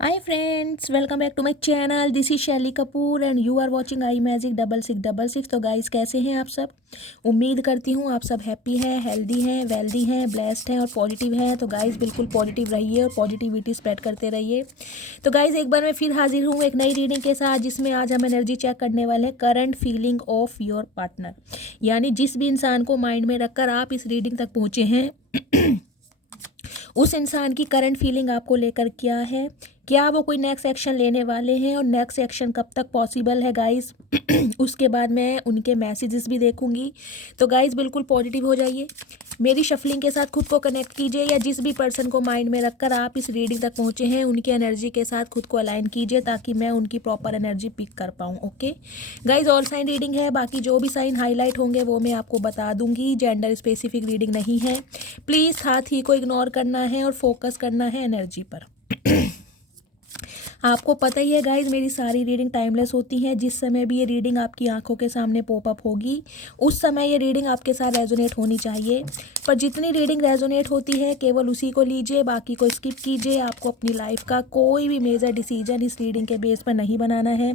Hi friends, welcome back to my channel. This is Shaily Kapoor and you are watching I magic 6666। तो guys कैसे हैं आप सब। उम्मीद करती हूँ आप सब हैप्पी हैं, हेल्दी हैं, वेल्दी हैं, ब्लेस्ड हैं और पॉजिटिव हैं। तो गाइस बिल्कुल पॉजिटिव रहिए और पॉजिटिविटी स्प्रेड करते रहिए। तो गाइस एक बार मैं फिर हाजिर हूँ एक नई रीडिंग के साथ, जिसमें आज हम एनर्जी चेक करने वाले हैं current feeling of your partner. यानी जिस भी इंसान को माइंड में रखकर आप इस रीडिंग तक पहुँचे हैं उस इंसान की करंट फीलिंग आपको लेकर क्या है, क्या वो कोई नेक्स्ट एक्शन लेने वाले हैं और नेक्स्ट एक्शन कब तक पॉसिबल है गाइस। उसके बाद मैं उनके मैसेजेस भी देखूंगी। तो गाइस बिल्कुल पॉजिटिव हो जाइए, मेरी शफलिंग के साथ खुद को कनेक्ट कीजिए, या जिस भी पर्सन को माइंड में रखकर आप इस रीडिंग तक पहुंचे हैं उनकी एनर्जी के साथ खुद को अलाइन कीजिए, ताकि मैं उनकी प्रॉपर एनर्जी पिक कर पाऊँ। Okay guys, all sign reading है, बाकी जो भी साइन हाईलाइट होंगे वो मैं आपको बता दूंगी। जेंडर स्पेसिफिक रीडिंग नहीं है, प्लीज़ साथ ही को इग्नोर करना है और फोकस करना है एनर्जी पर। आपको पता ही है गाइज, मेरी सारी रीडिंग टाइमलेस होती हैं। जिस समय भी ये रीडिंग आपकी आंखों के सामने पॉपअप होगी उस समय ये रीडिंग आपके साथ रेजोनेट होनी चाहिए। पर जितनी रीडिंग रेजोनेट होती है केवल उसी को लीजिए, बाकी को स्किप कीजिए। आपको अपनी लाइफ का कोई भी मेजर डिसीजन इस रीडिंग के बेस पर नहीं बनाना है।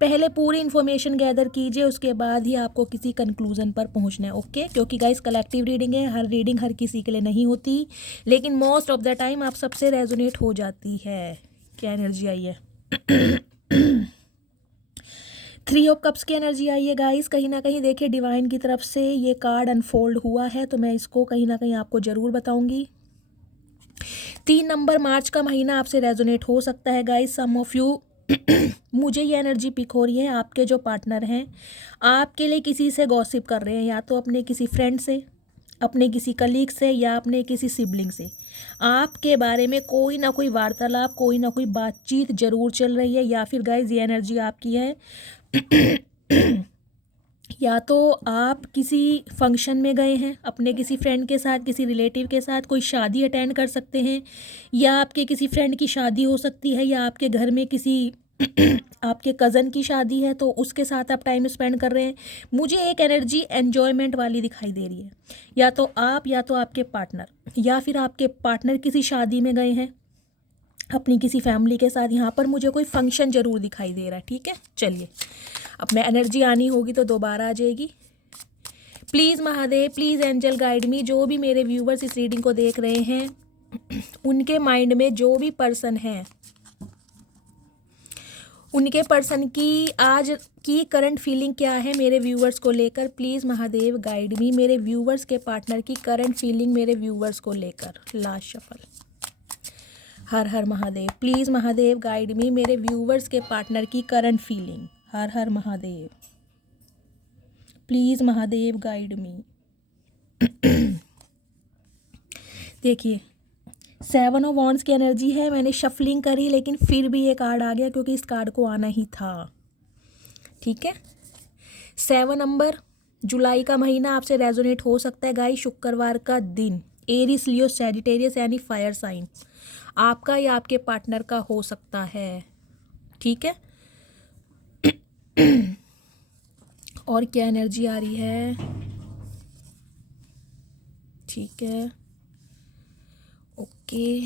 पहले पूरी इन्फॉर्मेशन गैदर कीजिए, उसके बाद ही आपको किसी कंक्लूजन पर पहुंचना है। ओके, क्योंकि गाइज कलेक्टिव रीडिंग है, हर रीडिंग हर किसी के लिए नहीं होती, लेकिन मोस्ट ऑफ द टाइम आप सबसे रेजोनेट हो जाती है। क्या एनर्जी आई है। 3 ऑफ कप्स की एनर्जी आई है गाइस। कहीं ना कहीं देखिए डिवाइन की तरफ से ये कार्ड अनफोल्ड हुआ है, तो मैं इसको कहीं ना कहीं आपको ज़रूर बताऊंगी। 3 नंबर मार्च का महीना आपसे रेजोनेट हो सकता है गाइस। सम ऑफ यू मुझे ये एनर्जी पिक हो रही है, आपके जो पार्टनर हैं आपके लिए किसी से गॉसिप कर रहे हैं, या तो अपने किसी फ्रेंड से, अपने किसी कलीग से, या अपने किसी सिबलिंग से। आपके बारे में कोई ना कोई वार्तालाप, कोई ना कोई बातचीत जरूर चल रही है। या फिर गाइज ये एनर्जी आपकी है या तो आप किसी फंक्शन में गए हैं अपने किसी फ्रेंड के साथ, किसी रिलेटिव के साथ, कोई शादी अटेंड कर सकते हैं, या आपके किसी फ्रेंड की शादी हो सकती है, या आपके घर में किसी आपके कज़न की शादी है तो उसके साथ आप टाइम स्पेंड कर रहे हैं। मुझे एक एनर्जी एन्जॉयमेंट वाली दिखाई दे रही है, या तो आप या तो आपके पार्टनर, या फिर आपके पार्टनर किसी शादी में गए हैं अपनी किसी फैमिली के साथ। यहाँ पर मुझे कोई फंक्शन ज़रूर दिखाई दे रहा है। ठीक है, चलिए अब मैं एनर्जी आनी होगी तो दोबारा आ जाएगी। Please Mahadev, please angel guide me. जो भी मेरे व्यूवर्स इस रीडिंग को देख रहे हैं उनके माइंड में जो भी पर्सन है, उनके पर्सन की आज की करंट फीलिंग क्या है मेरे व्यूवर्स को लेकर। प्लीज़ महादेव गाइड मी, मेरे व्यूवर्स के पार्टनर की करंट फीलिंग मेरे व्यूवर्स को लेकर। Last shuffle. हर हर महादेव, प्लीज़ महादेव गाइड मी, मेरे व्यूवर्स के पार्टनर की करंट फीलिंग। हर हर महादेव, प्लीज़ महादेव गाइड मी। देखिए 7 ऑफ वॉन्ड्स की एनर्जी है। मैंने शफलिंग करी लेकिन फिर भी ये कार्ड आ गया, क्योंकि इस कार्ड को आना ही था। ठीक है, 7 नंबर, जुलाई का महीना आपसे रेजोनेट हो सकता है गाइस। शुक्रवार का दिन, एरिस, लियो, सैजिटेरियस यानी फायर साइन आपका या आपके पार्टनर का हो सकता है। ठीक है, और क्या एनर्जी आ रही है। ठीक है, ओके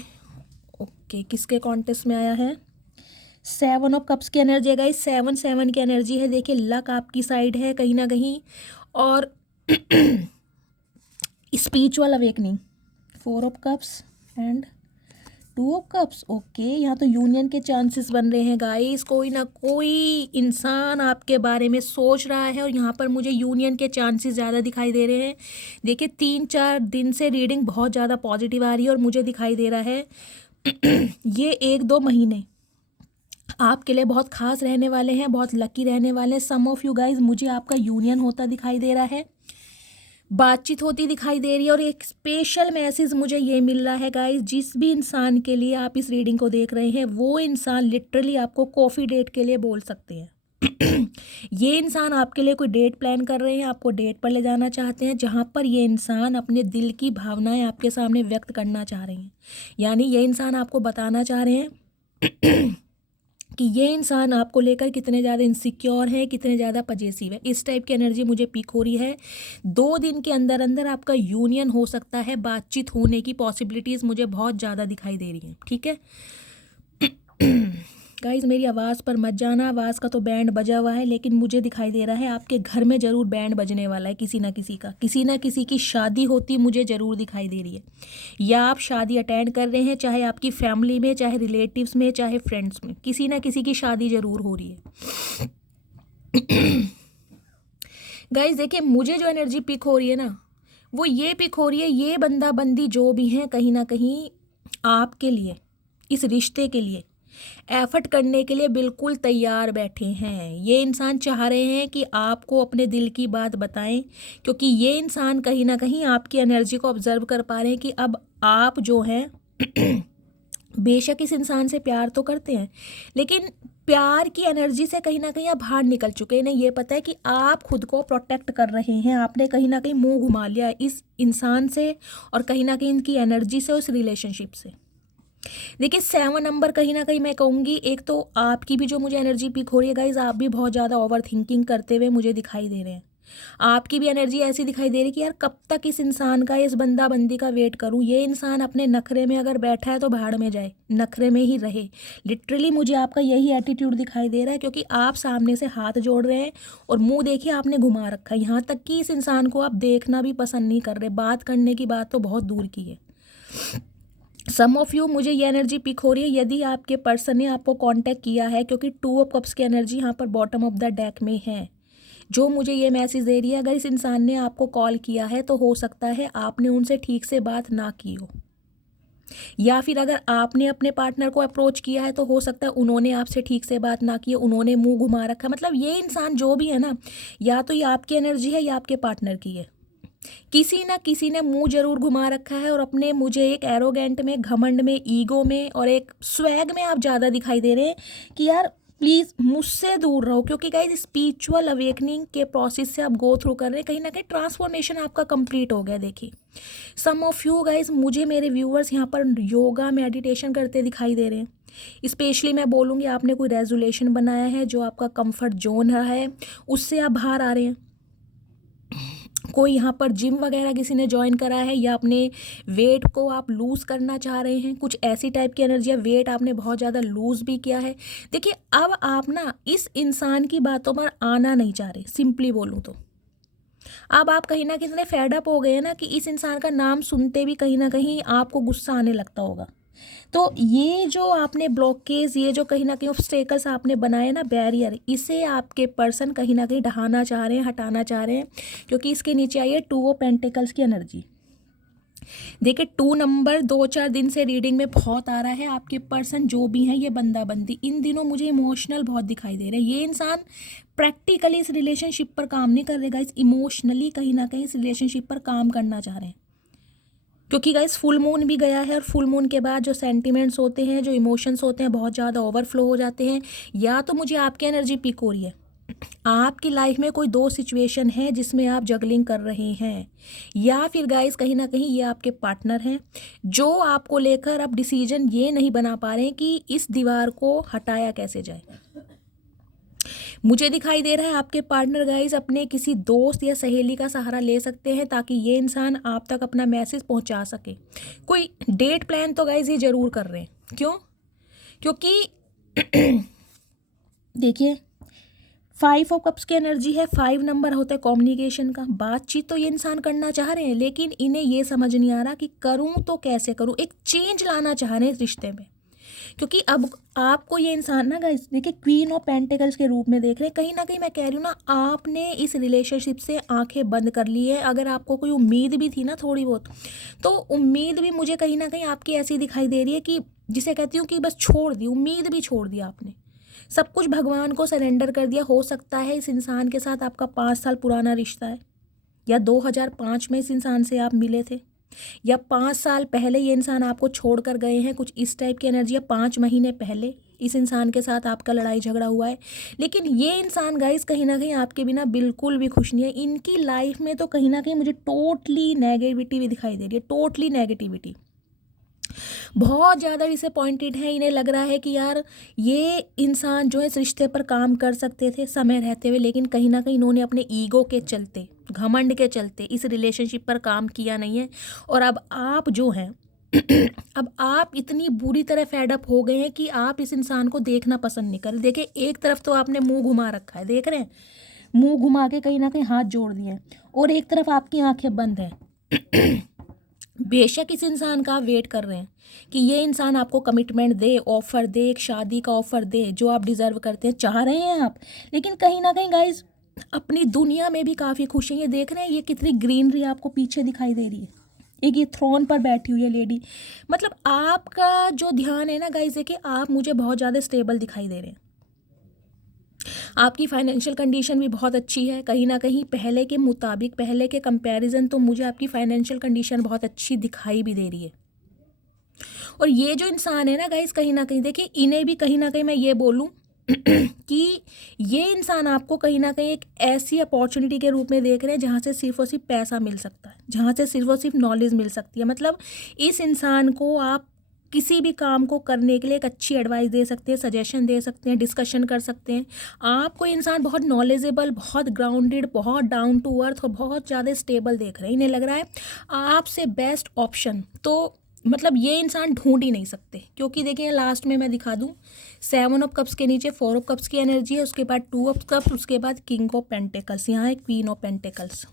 ओके, किसके कॉन्टेस्ट में आया है। 7 ऑफ कप्स की एनर्जी है गाइस। 7 की एनर्जी है। देखिए लक आपकी साइड है कहीं ना कहीं, और spiritual awakening. 4 of cups and 2 of cups. Okay, यहाँ तो यूनियन के चांसेस बन रहे हैं गाइस। कोई ना कोई इंसान आपके बारे में सोच रहा है, और यहाँ पर मुझे यूनियन के चांसेस ज़्यादा दिखाई दे रहे हैं। देखिए 3-4 दिन से रीडिंग बहुत ज़्यादा पॉजिटिव आ रही है, और मुझे दिखाई दे रहा है ये 1-2 महीने आपके लिए बहुत खास रहने वाले हैं, बहुत लकी रहने वाले हैं। सम ऑफ यू गाइज, मुझे आपका यूनियन होता दिखाई दे रहा है, बातचीत होती दिखाई दे रही है। और एक स्पेशल मैसेज मुझे ये मिल रहा है गाइस, जिस भी इंसान के लिए आप इस रीडिंग को देख रहे हैं वो इंसान लिटरली आपको कॉफ़ी डेट के लिए बोल सकते हैं। ये इंसान आपके लिए कोई डेट प्लान कर रहे हैं, आपको डेट पर ले जाना चाहते हैं, जहाँ पर ये इंसान अपने दिल की भावनाएं आपके सामने व्यक्त करना चाह रहे हैं। यानी ये इंसान आपको बताना चाह रहे हैं कि ये इंसान आपको लेकर कितने ज़्यादा इनसिक्योर है, कितने ज़्यादा पजेसिव है। इस टाइप की एनर्जी मुझे पिक हो रही है। 2 दिन के अंदर अंदर आपका यूनियन हो सकता है, बातचीत होने की पॉसिबिलिटीज़ मुझे बहुत ज़्यादा दिखाई दे रही हैं। ठीक है, गाइज मेरी आवाज़ पर मत जाना, आवाज़ का तो बैंड बजा हुआ है, लेकिन मुझे दिखाई दे रहा है आपके घर में ज़रूर बैंड बजने वाला है। किसी ना किसी का, किसी ना किसी की शादी होती मुझे ज़रूर दिखाई दे रही है, या आप शादी अटेंड कर रहे हैं, चाहे आपकी फैमिली में, चाहे रिलेटिव्स में, चाहे फ्रेंड्स में, किसी ना किसी की शादी ज़रूर हो रही है। गाइज देखिए, मुझे जो एनर्जी पिक हो रही है ना, वो ये पिक हो रही है, ये बंदा बंदी जो भी हैं कहीं ना कहीं आपके लिए, इस रिश्ते के लिए एफर्ट करने के लिए बिल्कुल तैयार बैठे हैं। ये इंसान चाह रहे हैं कि आपको अपने दिल की बात बताएं, क्योंकि ये इंसान कहीं ना कहीं आपकी एनर्जी को ऑब्जर्व कर पा रहे हैं कि अब आप जो हैं बेशक इस इंसान से प्यार तो करते हैं, लेकिन प्यार की एनर्जी से कहीं ना कहीं आप बाहर निकल चुके हैं। इन्हें ये पता है कि आप खुद को प्रोटेक्ट कर रहे हैं, आपने कहीं ना कहीं मुंह घुमा लिया है इस इंसान से, और कहीं ना कहीं इनकी एनर्जी से, उस रिलेशनशिप से। देखिए 7 नंबर कहीं ना कहीं मैं कहूँगी, एक तो आपकी भी जो मुझे एनर्जी पिक हो रही है गाइज, आप भी बहुत ज़्यादा ओवर थिंकिंग करते हुए मुझे दिखाई दे रहे हैं। आपकी भी एनर्जी ऐसी दिखाई दे रही है कि यार कब तक इस इंसान का, इस बंदा बंदी का वेट करूं। ये इंसान अपने नखरे में अगर बैठा है तो भाड़ में जाए, नखरे में ही रहे। लिटरली मुझे आपका यही एटीट्यूड दिखाई दे रहा है, क्योंकि आप सामने से हाथ जोड़ रहे हैं और मुंह देखिए आपने घुमा रखा है, यहाँ तक कि इस इंसान को आप देखना भी पसंद नहीं कर रहे। बात करने की बात तो बहुत दूर की है। सम ऑफ यू, मुझे ये एनर्जी पिक हो रही है, यदि आपके पर्सन ने आपको कांटेक्ट किया है, क्योंकि 2 ऑफ कप्स की एनर्जी यहाँ पर बॉटम ऑफ द डेक में है, जो मुझे ये मैसेज दे रही है। अगर इस इंसान ने आपको कॉल किया है तो हो सकता है आपने उनसे ठीक से बात ना की हो, या फिर अगर आपने अपने पार्टनर को अप्रोच किया है तो हो सकता है उन्होंने आपसे ठीक से बात ना की है, उन्होंने मुंह घुमा रखा है। मतलब ये इंसान जो भी है ना, या तो ये आपकी एनर्जी है या आपके पार्टनर की है। किसी ना किसी ने मुंह जरूर घुमा रखा है, और अपने मुझे एक एरोगेंट में, घमंड में, ईगो में और एक स्वैग में आप ज़्यादा दिखाई दे रहे हैं कि यार प्लीज़ मुझसे दूर रहो। क्योंकि गाइज स्पिरिचुअल अवेकनिंग के प्रोसेस से आप गो थ्रू कर रहे हैं, कहीं ना कहीं ट्रांसफॉर्मेशन आपका कंप्लीट हो गया। देखिए सम ऑफ यू गाइज, मुझे मेरे व्यूअर्स यहाँ पर योगा मेडिटेशन करते दिखाई दे रहे हैं। स्पेशली मैं बोलूँगी आपने कोई रेजोल्यूशन बनाया है, जो आपका कंफर्ट जोन रहा है उससे आप बाहर आ रहे हैं। कोई यहाँ पर जिम वगैरह किसी ने ज्वाइन करा है, या अपने वेट को आप लूज़ करना चाह रहे हैं, कुछ ऐसी टाइप की एनर्जी है। वेट आपने बहुत ज़्यादा लूज़ भी किया है। देखिए अब आप ना इस इंसान की बातों पर आना नहीं चाह रहे, सिंपली बोलूँ तो। अब आप कहीं ना कहीं इतने फेड अप हो गए हैं ना कि इस इंसान का नाम सुनते भी कहीं ना कहीं आपको गुस्सा आने लगता होगा। तो ये जो आपने ब्लॉकेज, ये जो कहीं ना कहीं ऑब्स्टेकल्स आपने बनाए ना, बैरियर, इसे आपके पर्सन कहीं ना कहीं ढहाना चाह रहे हैं, हटाना चाह रहे हैं। क्योंकि इसके नीचे आई है 2 ऑफ पेंटिकल्स की एनर्जी। देखिए 2 नंबर 2-4 दिन से रीडिंग में बहुत आ रहा है। आपके पर्सन जो भी हैं, ये बंदा बंदी इन दिनों मुझे इमोशनल बहुत दिखाई दे रहे हैं। ये इंसान प्रैक्टिकली इस रिलेशनशिप पर काम नहीं कर रहेगा, इस इमोशनली कहीं ना कहीं इस रिलेशनशिप पर काम करना चाह रहे हैं। क्योंकि गाइस फुल मून भी गया है, और फुल मून के बाद जो सेंटिमेंट्स होते हैं, जो इमोशंस होते हैं, बहुत ज़्यादा ओवरफ्लो हो जाते हैं। या तो मुझे आपकी एनर्जी पिक हो रही है, आपकी लाइफ में कोई 2 सिचुएशन है जिसमें आप जगलिंग कर रहे हैं, या फिर गाइस कहीं ना कहीं ये आपके पार्टनर हैं, जो आपको लेकर अब डिसीजन ये नहीं बना पा रहे हैं कि इस दीवार को हटाया कैसे जाए। मुझे दिखाई दे रहा है आपके पार्टनर गाइज अपने किसी दोस्त या सहेली का सहारा ले सकते हैं, ताकि ये इंसान आप तक अपना मैसेज पहुंचा सके। कोई डेट प्लान तो गाइज ये ज़रूर कर रहे हैं। क्यों? क्योंकि देखिए 5 ऑफ कप्स की एनर्जी है, 5 नंबर होता है कम्युनिकेशन का। बातचीत तो ये इंसान करना चाह रहे हैं, लेकिन इन्हें ये समझ नहीं आ रहा कि करूं तो कैसे करूं। एक चेंज लाना चाह रहे हैं इस रिश्ते में, क्योंकि अब आपको ये इंसान ना गाइस देखिए क्वीन ऑफ पेंटिकल्स के रूप में देख रहे हैं। कहीं ना कहीं मैं कह रही हूँ ना, आपने इस रिलेशनशिप से आंखें बंद कर ली है। अगर आपको कोई उम्मीद भी थी ना थोड़ी बहुत, तो उम्मीद भी मुझे कहीं ना कहीं आपकी ऐसी दिखाई दे रही है कि जिसे कहती हूँ कि बस छोड़ दी, उम्मीद भी छोड़ दिया आपने, सब कुछ भगवान को सरेंडर कर दिया। हो सकता है इस इंसान के साथ आपका 5 साल पुराना रिश्ता है, या 2005 में इस इंसान से आप मिले थे, या 5 साल पहले ये इंसान आपको छोड़कर गए हैं, कुछ इस टाइप की एनर्जी है। 5 महीने पहले इस इंसान के साथ आपका लड़ाई झगड़ा हुआ है। लेकिन ये इंसान गाइस कहीं ना कहीं आपके बिना बिल्कुल भी खुश नहीं है। इनकी लाइफ में तो कहीं ना कहीं मुझे टोटली नेगेटिविटी भी दिखाई दे रही है, टोटली नेगेटिविटी। बहुत ज़्यादा डिसअपॉइंटेड है। इन्हें लग रहा है कि यार ये इंसान जो है इस रिश्ते पर काम कर सकते थे समय रहते हुए, लेकिन कहीं ना कहीं इन्होंने अपने ईगो के चलते, घमंड के चलते इस रिलेशनशिप पर काम किया नहीं है। और अब आप जो हैं अब आप इतनी बुरी तरह फेडअप हो गए हैं कि आप इस इंसान को देखना पसंद नहीं कर रहे। देखिए, एक तरफ तो आपने मुंह घुमा रखा है, देख रहे हैं, मुंह घुमा के कहीं ना कहीं हाथ जोड़ दिए हैं, और एक तरफ आपकी आंखें बंद हैं। बेशक इस इंसान का आप वेट कर रहे हैं कि ये इंसान आपको कमिटमेंट दे, ऑफर दे, एक शादी का ऑफर दे, जो आप डिजर्व करते हैं, चाह रहे हैं आप। लेकिन कहीं ना कहीं गाइज अपनी दुनिया में भी काफ़ी खुश हैं। ये देख रहे हैं, ये कितनी ग्रीनरी आपको पीछे दिखाई दे रही है। एक ये थ्रोन पर बैठी हुई है लेडी। मतलब आपका जो ध्यान है ना गाइज, देखिए आप मुझे बहुत ज़्यादा स्टेबल दिखाई दे रहे हैं। आपकी फाइनेंशियल कंडीशन भी बहुत अच्छी है, कहीं ना कहीं पहले के मुताबिक, पहले के कंपैरिजन तो मुझे आपकी फाइनेंशियल कंडीशन बहुत अच्छी दिखाई भी दे रही है। और ये जो इंसान है ना गाइस, कहीं ना कहीं देखिए, इन्हें भी कहीं ना कहीं मैं ये बोलूँ कि ये इंसान आपको कहीं ना कहीं एक ऐसी अपॉर्चुनिटी के रूप में देख रहे हैं जहाँ से सिर्फ और सिर्फ पैसा मिल सकता है, जहाँ से सिर्फ और सिर्फ नॉलेज मिल सकती है। मतलब इस इंसान को आप किसी भी काम को करने के लिए एक अच्छी एडवाइस दे सकते हैं, सजेशन दे सकते हैं, डिस्कशन कर सकते हैं। आपको इंसान बहुत नॉलेजेबल, बहुत ग्राउंडेड, बहुत डाउन टू अर्थ और बहुत ज़्यादा स्टेबल देख रहे हैं। इन्हें लग रहा है आपसे बेस्ट ऑप्शन तो मतलब ये इंसान ढूंढ ही नहीं सकते, क्योंकि देखिए लास्ट में मैं दिखा दूं, 7 ऑफ कप्स के नीचे 4 ऑफ कप्स की एनर्जी है, उसके बाद 2 ऑफ कप्स, उसके बाद किंग ऑफ पेंटिकल्स, यहाँ है queen of pentacles.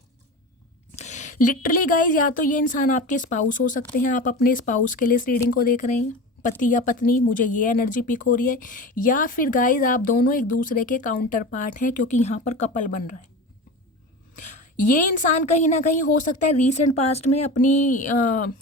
Literally guys, या तो ये इंसान आपके स्पाउस हो सकते हैं, आप अपने स्पाउस के लिए इस रीडिंग को देख रहे हैं, पति या पत्नी, मुझे ये एनर्जी पिक हो रही है। या फिर गाइज आप दोनों एक दूसरे के काउंटर पार्ट हैं, क्योंकि यहाँ पर कपल बन रहा है। ये इंसान कहीं ना कहीं हो सकता है रीसेंट पास्ट में अपनी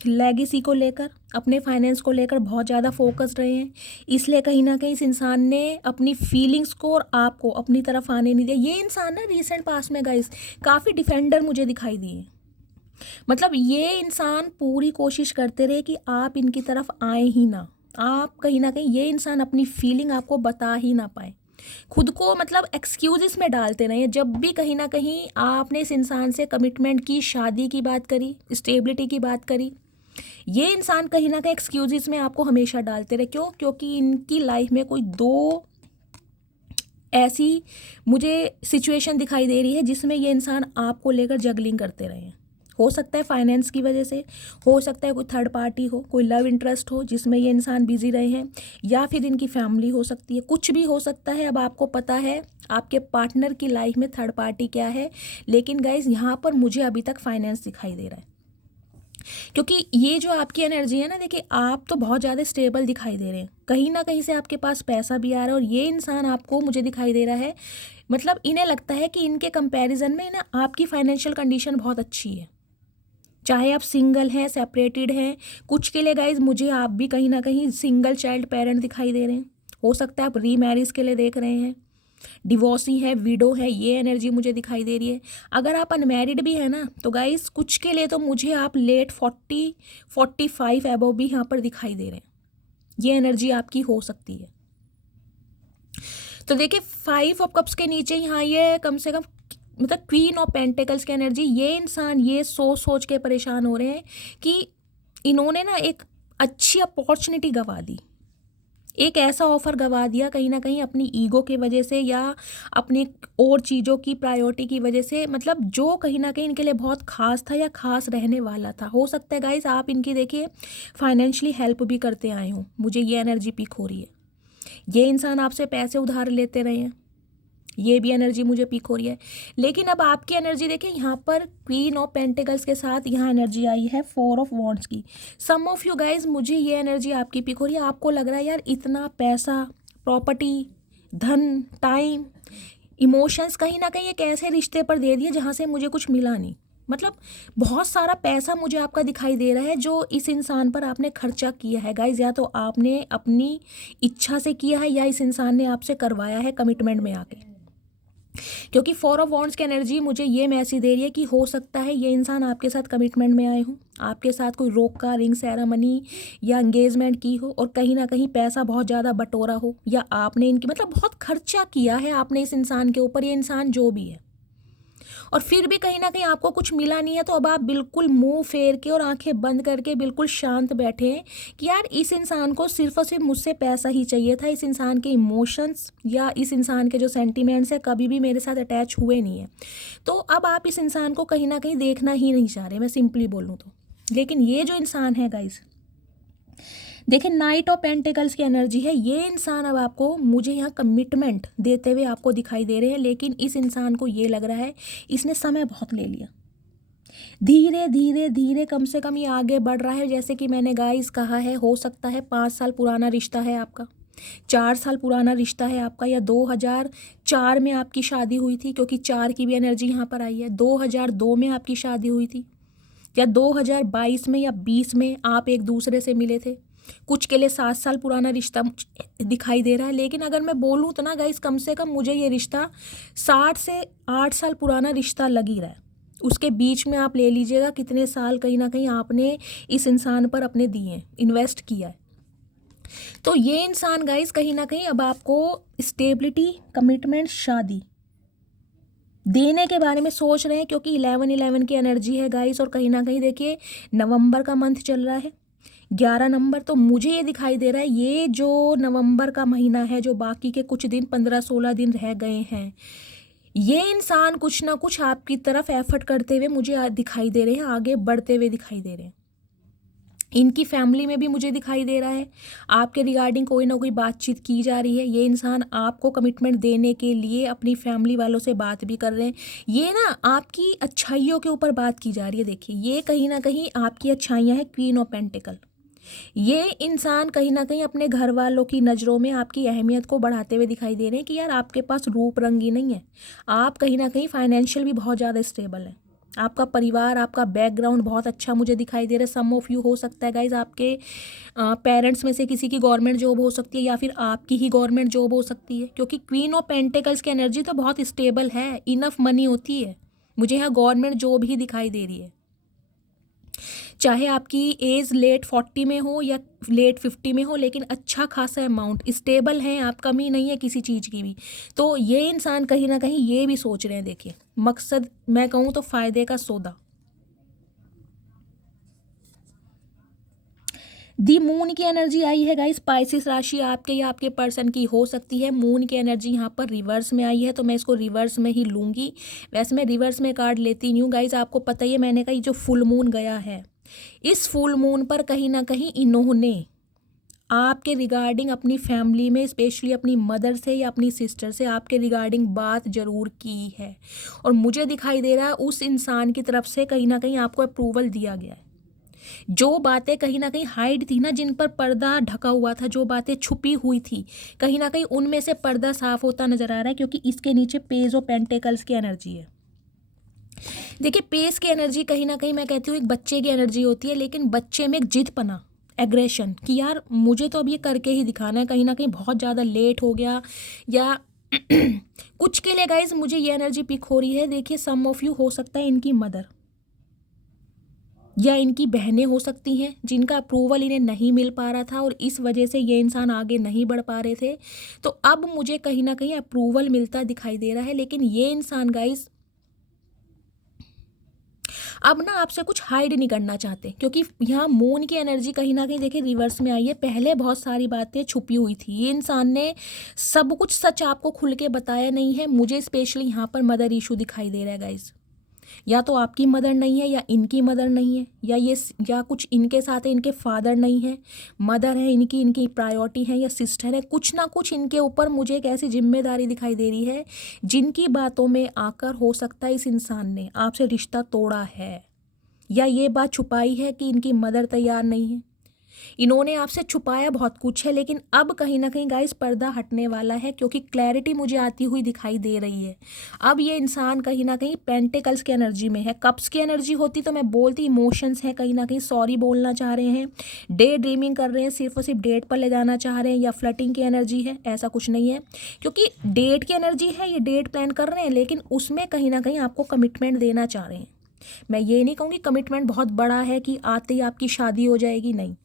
लेगेसी को लेकर, अपने फाइनेंस को लेकर बहुत ज़्यादा फोकस्ड रहे हैं, इसलिए कहीं ना कहीं इस इंसान ने अपनी फीलिंग्स को और आपको अपनी तरफ आने नहीं दिया। ये इंसान ना रीसेंट पास्ट में गाइस काफ़ी डिफेंडर मुझे दिखाई दिए। मतलब ये इंसान पूरी कोशिश करते रहे कि आप इनकी तरफ आए ही ना, आप कहीं ना कहीं ये इंसान अपनी फीलिंग आपको बता ही ना पाए, खुद को मतलब एक्सक्यूजेस में डालते रहे। जब भी कहीं ना कहीं आपने इस इंसान से कमिटमेंट की, शादी की बात करी, स्टेबिलिटी की बात करी, ये इंसान कहीं ना कहीं एक्सक्यूजेस में आपको हमेशा डालते रहे। क्यों? क्योंकि इनकी लाइफ में कोई दो ऐसी मुझे सिचुएशन दिखाई दे रही है जिसमें ये इंसान आपको लेकर जगलिंग करते रहे हैं। हो सकता है फाइनेंस की वजह से, हो सकता है कोई थर्ड पार्टी हो, कोई लव इंटरेस्ट हो जिसमें ये इंसान बिजी रहे हैं, या फिर इनकी फैमिली हो सकती है, कुछ भी हो सकता है। अब आपको पता है आपके पार्टनर की लाइफ में थर्ड पार्टी क्या है, लेकिन गाइज यहाँ पर मुझे अभी तक फाइनेंस दिखाई दे रहा है, क्योंकि ये जो आपकी एनर्जी है ना, देखिए आप तो बहुत ज़्यादा स्टेबल दिखाई दे रहे हैं, कहीं ना कहीं से आपके पास पैसा भी आ रहा है, और ये इंसान आपको मुझे दिखाई दे रहा है, मतलब इन्हें लगता है कि इनके कंपैरिजन में ना आपकी फाइनेंशियल कंडीशन बहुत अच्छी है। चाहे आप सिंगल हैं, सेपरेटेड हैं, कुछ के लिए गाइज मुझे आप भी कहीं ना कहीं सिंगल चाइल्ड पेरेंट दिखाई दे रहे हैं, हो सकता है आप रीमैरिज के लिए देख रहे हैं, डिवोर्सी है, विडो है, ये एनर्जी मुझे दिखाई दे रही है। अगर आप अनमैरिड भी है ना, तो गाइस कुछ के लिए तो मुझे आप लेट 45 एबव भी यहाँ पर दिखाई दे रहे हैं, ये एनर्जी आपकी हो सकती है। तो देखिए 5 ऑफ कप्स के नीचे यहाँ ये कम से कम मतलब क्वीन ऑफ पेंटिकल्स की एनर्जी, ये इंसान ये सोच के परेशान हो रहे हैं कि इन्होंने ना एक अच्छी अपॉर्चुनिटी गंवा दी, एक ऐसा ऑफर गंवा दिया कहीं ना कहीं अपनी ईगो की वजह से, या अपनी और चीज़ों की प्रायोरिटी की वजह से, मतलब जो कहीं ना कहीं इनके लिए बहुत खास था या खास रहने वाला था। हो सकता है गाइस आप इनकी देखिए फाइनेंशियली हेल्प भी करते आए हों, मुझे ये एनर्जी पिक हो रही है। ये इंसान आपसे पैसे उधार लेते रहे हैं, ये भी एनर्जी मुझे पिक हो रही है। लेकिन अब आपकी एनर्जी देखिए, यहाँ पर क्वीन ऑफ पेंटिकल्स के साथ यहाँ एनर्जी आई है 4 ऑफ वॉन्ड्स की। सम ऑफ यू गाइज, मुझे ये एनर्जी आपकी पिक हो रही है। आपको लग रहा है यार इतना पैसा, प्रॉपर्टी, धन, टाइम, इमोशंस कहीं ना कहीं एक ऐसे रिश्ते पर दे दिए जहाँ से मुझे कुछ मिला नहीं। मतलब बहुत सारा पैसा मुझे आपका दिखाई दे रहा है जो इस इंसान पर आपने खर्चा किया है गाइज, या तो आपने अपनी इच्छा से किया है या इस इंसान ने आपसे करवाया है कमिटमेंट में आके। क्योंकि 4 ऑफ वॉन्ड्स की एनर्जी मुझे ये मैसेज दे रही है कि हो सकता है ये इंसान आपके साथ कमिटमेंट में आए हों, आपके साथ कोई रोक का रिंग सेरेमनी या एंगेजमेंट की हो, और कहीं ना कहीं पैसा बहुत ज़्यादा बटोरा हो, या आपने इनकी मतलब बहुत खर्चा किया है आपने इस इंसान के ऊपर, ये इंसान जो भी है, और फिर भी कहीं ना कहीं आपको कुछ मिला नहीं है। तो अब आप बिल्कुल मुंह फेर के और आंखें बंद करके बिल्कुल शांत बैठे हैं कि यार इस इंसान को सिर्फ और सिर्फ मुझसे पैसा ही चाहिए था, इस इंसान के इमोशंस या इस इंसान के जो सेंटिमेंट्स है कभी भी मेरे साथ अटैच हुए नहीं है। तो अब आप इस इंसान को कहीं ना कहीं देखना ही नहीं चाह रहे, मैं सिंपली बोलूँ तो। लेकिन ये जो इंसान है गाइज, देखिए नाइट ऑफ पेंटिकल्स की एनर्जी है। ये इंसान अब आपको, मुझे यहाँ कमिटमेंट देते हुए आपको दिखाई दे रहे हैं, लेकिन इस इंसान को ये लग रहा है इसने समय बहुत ले लिया। धीरे धीरे धीरे कम से कम ये आगे बढ़ रहा है। जैसे कि मैंने गाइस कहा है, हो सकता है 5 साल पुराना रिश्ता है आपका, 4 साल पुराना रिश्ता है आपका, या 2004 में आपकी शादी हुई थी, क्योंकि 4 की भी एनर्जी यहाँ पर आई है। 2002 में आपकी शादी हुई थी, या 2022 में या 20 में आप एक दूसरे से मिले थे। कुछ के लिए 7 साल पुराना रिश्ता दिखाई दे रहा है। लेकिन अगर मैं बोलूँ तो ना गाइस, कम से कम मुझे ये रिश्ता 60 से 8 साल पुराना रिश्ता लग ही रहा है। उसके बीच में आप ले लीजिएगा कितने साल कहीं ना कहीं आपने इस इंसान पर अपने दिए, इन्वेस्ट किया है। तो ये इंसान गाइस कहीं ना कहीं अब आपको स्टेबिलिटी, कमिटमेंट, शादी देने के बारे में सोच रहे हैं, क्योंकि 11-11 की एनर्जी है गाइस। और कहीं ना कहीं देखिए नवंबर का मंथ चल रहा है, 11 नंबर। तो मुझे ये दिखाई दे रहा है ये जो नवंबर का महीना है, जो बाकी के कुछ दिन 15-16 दिन रह गए हैं, ये इंसान कुछ ना कुछ आपकी तरफ एफर्ट करते हुए मुझे दिखाई दे रहे हैं, आगे बढ़ते हुए दिखाई दे रहे हैं। इनकी फैमिली में भी मुझे दिखाई दे रहा है आपके रिगार्डिंग कोई ना कोई बातचीत की जा रही है। ये इंसान आपको कमिटमेंट देने के लिए अपनी फैमिली वालों से बात भी कर रहे हैं। ये ना आपकी अच्छाइयों के ऊपर बात की जा रही है। देखिए ये कहीं ना कहीं आपकी अच्छाइयाँ हैं, क्वीन ऑफ पेंटिकल। ये इंसान कहीं ना कहीं अपने घर वालों की नज़रों में आपकी अहमियत को बढ़ाते हुए दिखाई दे रहे हैं कि यार आपके पास रूप रंग ही नहीं है, आप कहीं ना कहीं फाइनेंशियल भी बहुत ज़्यादा स्टेबल है, आपका परिवार, आपका बैकग्राउंड बहुत अच्छा मुझे दिखाई दे रहा है। सम ऑफ यू हो सकता है गाइज आपके पेरेंट्स में से किसी की गवर्नमेंट जॉब हो सकती है, या फिर आपकी ही गवर्नमेंट जॉब हो सकती है, क्योंकि क्वीन ऑफ पेंटिकल्स की एनर्जी तो बहुत स्टेबल है, इनफ मनी होती है। मुझे यहाँ गवर्नमेंट जॉब ही दिखाई दे रही है, चाहे आपकी एज लेट 40 में हो या लेट 50 में हो, लेकिन अच्छा खासा अमाउंट स्टेबल है, आप कमी नहीं है किसी चीज़ की भी। तो ये इंसान कहीं ना कहीं ये भी सोच रहे हैं, देखिए मकसद मैं कहूँ तो फ़ायदे का सौदा। दी मून की एनर्जी आई है गाइस। स्पाइसिस राशि आपके या आपके पर्सन की हो सकती है। मून की एनर्जी यहाँ पर रिवर्स में आई है, तो मैं इसको रिवर्स में ही लूँगी। वैसे मैं रिवर्स में कार्ड लेती नहीं हूँ गाइस, आपको पता ही है। मैंने कहा जो फुल मून गया है, इस फुल मून पर कहीं ना कहीं इन्होंने आपके रिगार्डिंग अपनी फैमिली में, स्पेशली अपनी मदर से या अपनी सिस्टर से आपके रिगार्डिंग बात ज़रूर की है। और मुझे दिखाई दे रहा है उस इंसान की तरफ से कहीं ना कहीं आपको अप्रूवल दिया गया है। जो बातें कहीं ना कहीं हाइड थी ना, जिन पर पर्दा ढका हुआ था, जो बातें छुपी हुई थी, कहीं ना कहीं उनमें से पर्दा साफ होता नजर आ रहा है, क्योंकि इसके नीचे पेज ऑफ पेंटिकल्स की एनर्जी है। देखिए पेज की एनर्जी कहीं ना कहीं मैं कहती हूँ एक बच्चे की एनर्जी होती है, लेकिन बच्चे में एक जिदपना, एग्रेशन, कि यार मुझे तो अब ये करके ही दिखाना है। कहीं ना कहीं बहुत ज़्यादा लेट हो गया या कुछ के लिए गाइज मुझे ये एनर्जी पिक हो रही है। देखिए सम ऑफ यू हो सकता है इनकी मदर या इनकी बहनें हो सकती हैं, जिनका अप्रूवल इन्हें नहीं मिल पा रहा था और इस वजह से ये इंसान आगे नहीं बढ़ पा रहे थे। तो अब मुझे कहीं ना कहीं अप्रूवल मिलता दिखाई दे रहा है। लेकिन ये इंसान गाइज अब ना आपसे कुछ हाइड नहीं करना चाहते, क्योंकि यहाँ मून की एनर्जी कहीं ना कहीं देखिए रिवर्स में आई है। पहले बहुत सारी बातें छुपी हुई थी, ये इंसान ने सब कुछ सच आपको खुल के बताया नहीं है। मुझे स्पेशली यहाँ पर मदर इशू दिखाई दे रहा है गाइज। या तो आपकी मदर नहीं है, या इनकी मदर नहीं है, या कुछ इनके साथ है, इनके फादर नहीं है, मदर है इनकी, इनकी प्रायोरिटी है, या सिस्टर है। कुछ ना कुछ इनके ऊपर मुझे एक ऐसी जिम्मेदारी दिखाई दे रही है, जिनकी बातों में आकर हो सकता है इस इंसान ने आपसे रिश्ता तोड़ा है, या ये बात छुपाई है कि इनकी मदर तैयार नहीं है। इन्होंने आपसे छुपाया बहुत कुछ है, लेकिन अब कहीं ना कहीं गाइस पर्दा हटने वाला है, क्योंकि क्लैरिटी मुझे आती हुई दिखाई दे रही है। अब ये इंसान कहीं ना कहीं पेंटिकल्स की एनर्जी में है। कप्स की एनर्जी होती तो मैं बोलती इमोशंस है, कहीं ना कहीं सॉरी बोलना चाह रहे हैं, डे ड्रीमिंग कर रहे हैं, सिर्फ और सिर्फ डेट पर ले जाना चाह रहे हैं, या फ्लर्टिंग की एनर्जी है। ऐसा कुछ नहीं है, क्योंकि डेट की एनर्जी है, ये डेट प्लान कर रहे हैं, लेकिन उसमें कहीं ना कहीं आपको कमिटमेंट देना चाह रहे हैं। मैं ये नहीं कहूँगी कमिटमेंट बहुत बड़ा है कि आते ही आपकी शादी हो जाएगी, नहीं।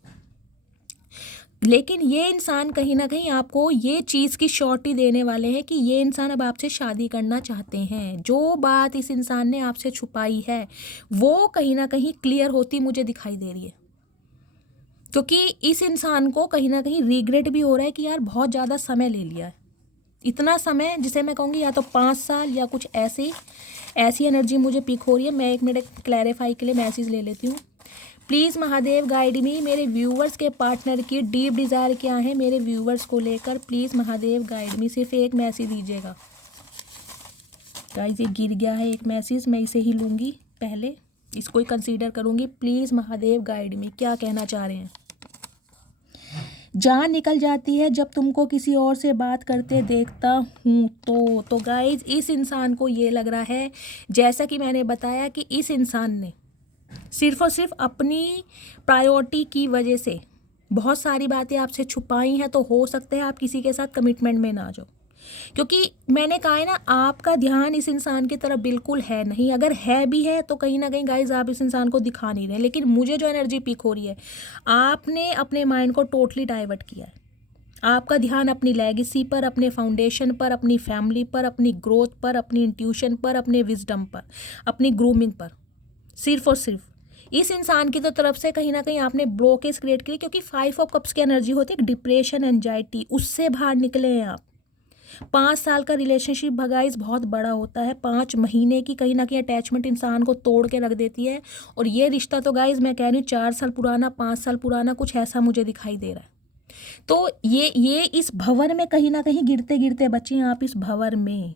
लेकिन ये इंसान कहीं ना कहीं आपको ये चीज़ की श्योरिटी देने वाले हैं कि ये इंसान अब आपसे शादी करना चाहते हैं। जो बात इस इंसान ने आपसे छुपाई है वो कहीं ना कहीं क्लियर होती मुझे दिखाई दे रही है, क्योंकि इस इंसान को कहीं ना कहीं रिग्रेट भी हो रहा है कि यार बहुत ज़्यादा समय ले लिया है। इतना समय जिसे मैं कहूँगी या तो 5 साल या कुछ ऐसी एनर्जी मुझे पिक हो रही है। मैं 1 मिनट क्लैरिफाई के लिए मैसेज ले लेती हूँ। प्लीज़ महादेव गाइड मी, मेरे व्यूवर्स के पार्टनर की डीप डिज़ायर क्या है मेरे व्यूवर्स को लेकर, प्लीज़ महादेव गाइड मी। सिर्फ एक मैसेज दीजिएगा गाइस। ये गिर गया है एक मैसेज, मैं इसे ही लूँगी, पहले इसको ही कंसीडर करूँगी। प्लीज़ महादेव गाइड मी, क्या कहना चाह रहे हैं। जान निकल जाती है जब तुमको किसी और से बात करते देखता हूँ तो गाइज इस इंसान को ये लग रहा है, जैसा कि मैंने बताया कि इस इंसान ने सिर्फ और सिर्फ अपनी प्रायोरिटी की वजह से बहुत सारी बातें आपसे छुपाई हैं। तो हो सकता है आप किसी के साथ कमिटमेंट में ना जाओ, क्योंकि मैंने कहा है ना, आपका ध्यान इस इंसान की तरफ बिल्कुल है नहीं। अगर है भी है तो कहीं ना कहीं गाइज आप इस इंसान को दिखा नहीं रहे। लेकिन मुझे जो एनर्जी पिक हो रही है, आपने अपने माइंड को टोटली डाइवर्ट किया है। आपका ध्यान अपनी लेगेसी पर, अपने फाउंडेशन पर, अपनी फैमिली पर, अपनी ग्रोथ पर, अपनी इंट्यूशन पर, अपने विजडम पर, अपनी ग्रूमिंग पर, सिर्फ और सिर्फ इस इंसान की तो तरफ से कहीं ना कहीं आपने ब्लॉकेज क्रिएट की। क्योंकि 5 ऑफ कप्स की एनर्जी होती है डिप्रेशन, एंजाइटी, उससे बाहर निकले हैं आप। 5 साल का रिलेशनशिप भगाइस बहुत बड़ा होता है। 5 महीने की कहीं ना कहीं अटैचमेंट इंसान को तोड़ के रख देती है। और ये रिश्ता तो गाइस मैं कह रही हूँ 4 साल पुराना, 5 साल पुराना, कुछ ऐसा मुझे दिखाई दे रहा है। तो ये इस भंवर में कहीं ना कहीं गिरते गिरते बचे हैं आप। इस भंवर में,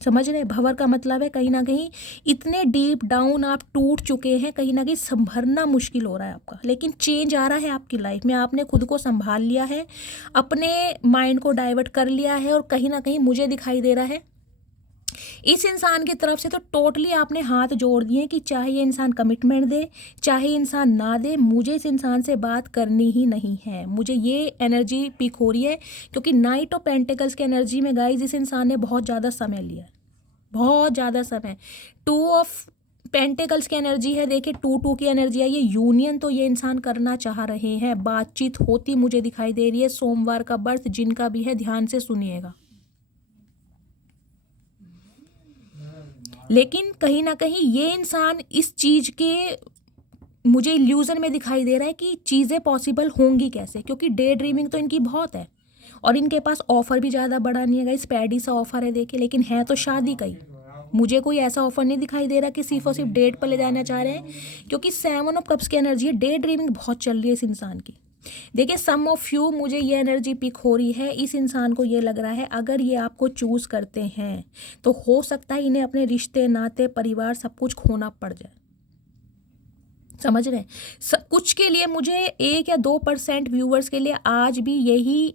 समझ रहे हैं, भंवर का मतलब है कहीं ना कहीं इतने डीप डाउन आप टूट चुके हैं, कहीं ना कहीं संभरना मुश्किल हो रहा है आपका। लेकिन चेंज आ रहा है आपकी लाइफ में। आपने खुद को संभाल लिया है, अपने माइंड को डाइवर्ट कर लिया है, और कहीं ना कहीं मुझे दिखाई दे रहा है इस इंसान की तरफ से तो टोटली आपने हाथ जोड़ दिए कि चाहे ये इंसान कमिटमेंट दे, चाहे इंसान ना दे, मुझे इस इंसान से बात करनी ही नहीं है। मुझे ये एनर्जी पिक हो रही है, क्योंकि नाइट ऑफ पेंटिकल्स की एनर्जी में गाइज इस इंसान ने बहुत ज़्यादा समय लिया है, बहुत ज़्यादा समय। 2 ऑफ पेंटिकल्स की एनर्जी है, देखिए 2 की एनर्जी है। ये यूनियन तो ये इंसान करना चाह रहे हैं, बातचीत होती मुझे दिखाई दे रही है। सोमवार का बर्थ जिनका भी है ध्यान से सुनिएगा। लेकिन कहीं ना कहीं ये इंसान इस चीज़ के मुझे इल्यूजन में दिखाई दे रहा है कि चीज़ें पॉसिबल होंगी कैसे, क्योंकि डे ड्रीमिंग तो इनकी बहुत है और इनके पास ऑफर भी ज़्यादा बड़ा नहीं है गाइस। पैडी सा ऑफर है देखिए, लेकिन है तो शादी का ही। मुझे कोई ऐसा ऑफर नहीं दिखाई दे रहा कि सिर्फ और सिर्फ डेट पर ले जाना चाह रहे हैं, क्योंकि 7 ऑफ कप्स की एनर्जी है। डे ड्रीमिंग बहुत चल रही है इस इंसान की। देखिए सम ऑफ यू, मुझे ये एनर्जी पिक हो रही है, इस इंसान को ये लग रहा है अगर ये आपको चूज़ करते हैं तो हो सकता है इन्हें अपने रिश्ते, नाते, परिवार सब कुछ खोना पड़ जाए। समझ रहे हैं। कुछ के लिए मुझे 1 या 2% व्यूवर्स के लिए आज भी यही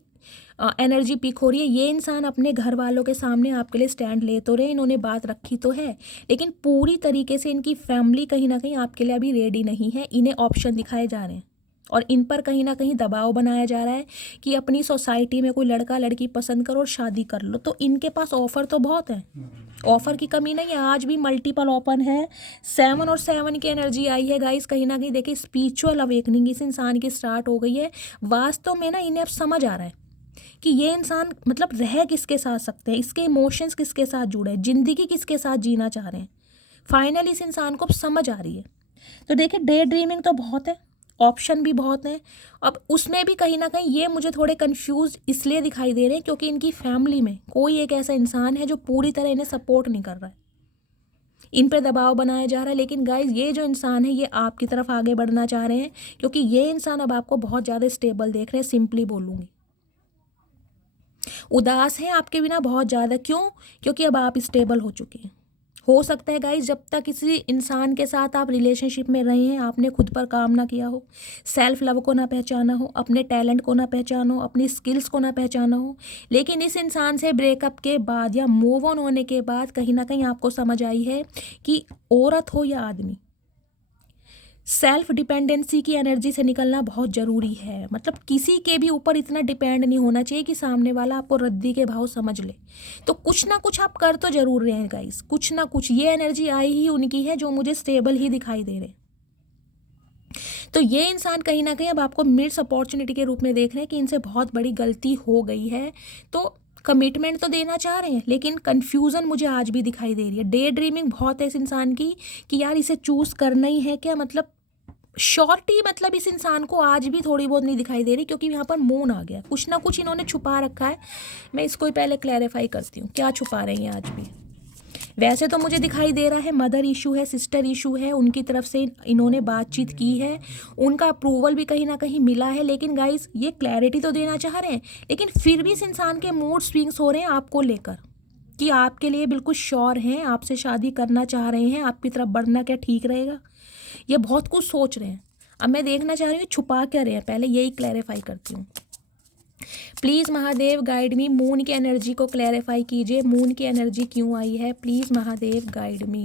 एनर्जी पिक हो रही है। ये इंसान अपने घर वालों के सामने आपके लिए स्टैंड ले तो रहे, इन्होंने बात रखी तो है, लेकिन पूरी तरीके से इनकी फैमिली कहीं ना कहीं आपके लिए अभी रेडी नहीं है। इन्हें ऑप्शन दिखाए जा रहे हैं और इन पर कहीं ना कहीं दबाव बनाया जा रहा है कि अपनी सोसाइटी में कोई लड़का लड़की पसंद करो और शादी कर लो। तो इनके पास ऑफ़र तो बहुत है, ऑफ़र की कमी नहीं है। आज भी मल्टीपल ओपन है। 7 और 7 की एनर्जी आई है गाइस। कहीं ना कहीं देखिए स्पिरिचुअल अवेकनिंग इस इंसान की स्टार्ट हो गई है। वास्तव में ना इन्हें अब समझ आ रहा है कि ये इंसान मतलब रह किसके साथ सकते हैं, इसके इमोशंस किसके साथ जुड़े हैं, ज़िंदगी किसके साथ जीना चाह रहे हैं। फाइनली इस इंसान को अब समझ आ रही है। तो देखिए डे ड्रीमिंग तो बहुत है, ऑप्शन भी बहुत हैं। अब उसमें भी कहीं ना कहीं ये मुझे थोड़े कंफ्यूज इसलिए दिखाई दे रहे हैं क्योंकि इनकी फैमिली में कोई एक ऐसा इंसान है जो पूरी तरह इन्हें सपोर्ट नहीं कर रहा है, इन पर दबाव बनाया जा रहा है। लेकिन गाइज ये जो इंसान है ये आपकी तरफ आगे बढ़ना चाह रहे हैं, क्योंकि ये इंसान अब आपको बहुत ज़्यादा स्टेबल देख रहे हैं। सिंपली बोलूँगी, उदास हैं आपके बिना बहुत ज़्यादा। क्यों? क्योंकि अब आप स्टेबल हो चुके हैं। हो सकता है गाइस जब तक किसी इंसान के साथ आप रिलेशनशिप में रहे हैं आपने खुद पर काम ना किया हो, सेल्फ लव को ना पहचाना हो, अपने टैलेंट को ना पहचानो, अपनी स्किल्स को ना पहचाना हो। लेकिन इस इंसान से ब्रेकअप के बाद या मूव ऑन होने के बाद कहीं ना कहीं आपको समझ आई है कि औरत हो या आदमी, सेल्फ डिपेंडेंसी की एनर्जी से निकलना बहुत ज़रूरी है। मतलब किसी के भी ऊपर इतना डिपेंड नहीं होना चाहिए कि सामने वाला आपको रद्दी के भाव समझ ले। तो कुछ ना कुछ आप कर तो जरूर रहे हैं गाइस, कुछ ना कुछ। ये एनर्जी आई ही उनकी है जो मुझे स्टेबल ही दिखाई दे रहे। तो ये इंसान कहीं ना कहीं अब आपको मिस अपॉर्चुनिटी के रूप में देख रहे हैं कि इनसे बहुत बड़ी गलती हो गई है। तो कमिटमेंट तो देना चाह रहे हैं, लेकिन कन्फ्यूज़न मुझे आज भी दिखाई दे रही है। डे ड्रीमिंग बहुत है इस इंसान की कि यार इसे चूज़ करना ही है क्या। मतलब श्योरिटी मतलब इस इंसान को आज भी थोड़ी बहुत नहीं दिखाई दे रही, क्योंकि यहाँ पर मून आ गया। कुछ ना कुछ इन्होंने छुपा रखा है। मैं इसको ही पहले क्लैरिफाई करती हूँ क्या छुपा रही हैं आज भी। वैसे तो मुझे दिखाई दे रहा है मदर इशू है, सिस्टर इशू है, उनकी तरफ से इन्होंने बातचीत की है, उनका अप्रूवल भी कहीं ना कहीं मिला है। लेकिन गाइस ये क्लैरिटी तो देना चाह रहे हैं, लेकिन फिर भी इस इंसान के मूड स्विंग्स हो रहे हैं आपको लेकर, कि आपके लिए बिल्कुल श्योर हैं, आपसे शादी करना चाह रहे हैं, आपकी तरफ बढ़ना क्या ठीक रहेगा, ये बहुत कुछ सोच रहे हैं। अब मैं देखना चाह रही हूँ छुपा क्या रहे हैं, पहले यही क्लैरिफाई करती हूँ। Please Mahadev guide me, moon की एनर्जी को क्लैरिफाई कीजिए, मून की एनर्जी क्यों आई है, प्लीज़ महादेव गाइड मी।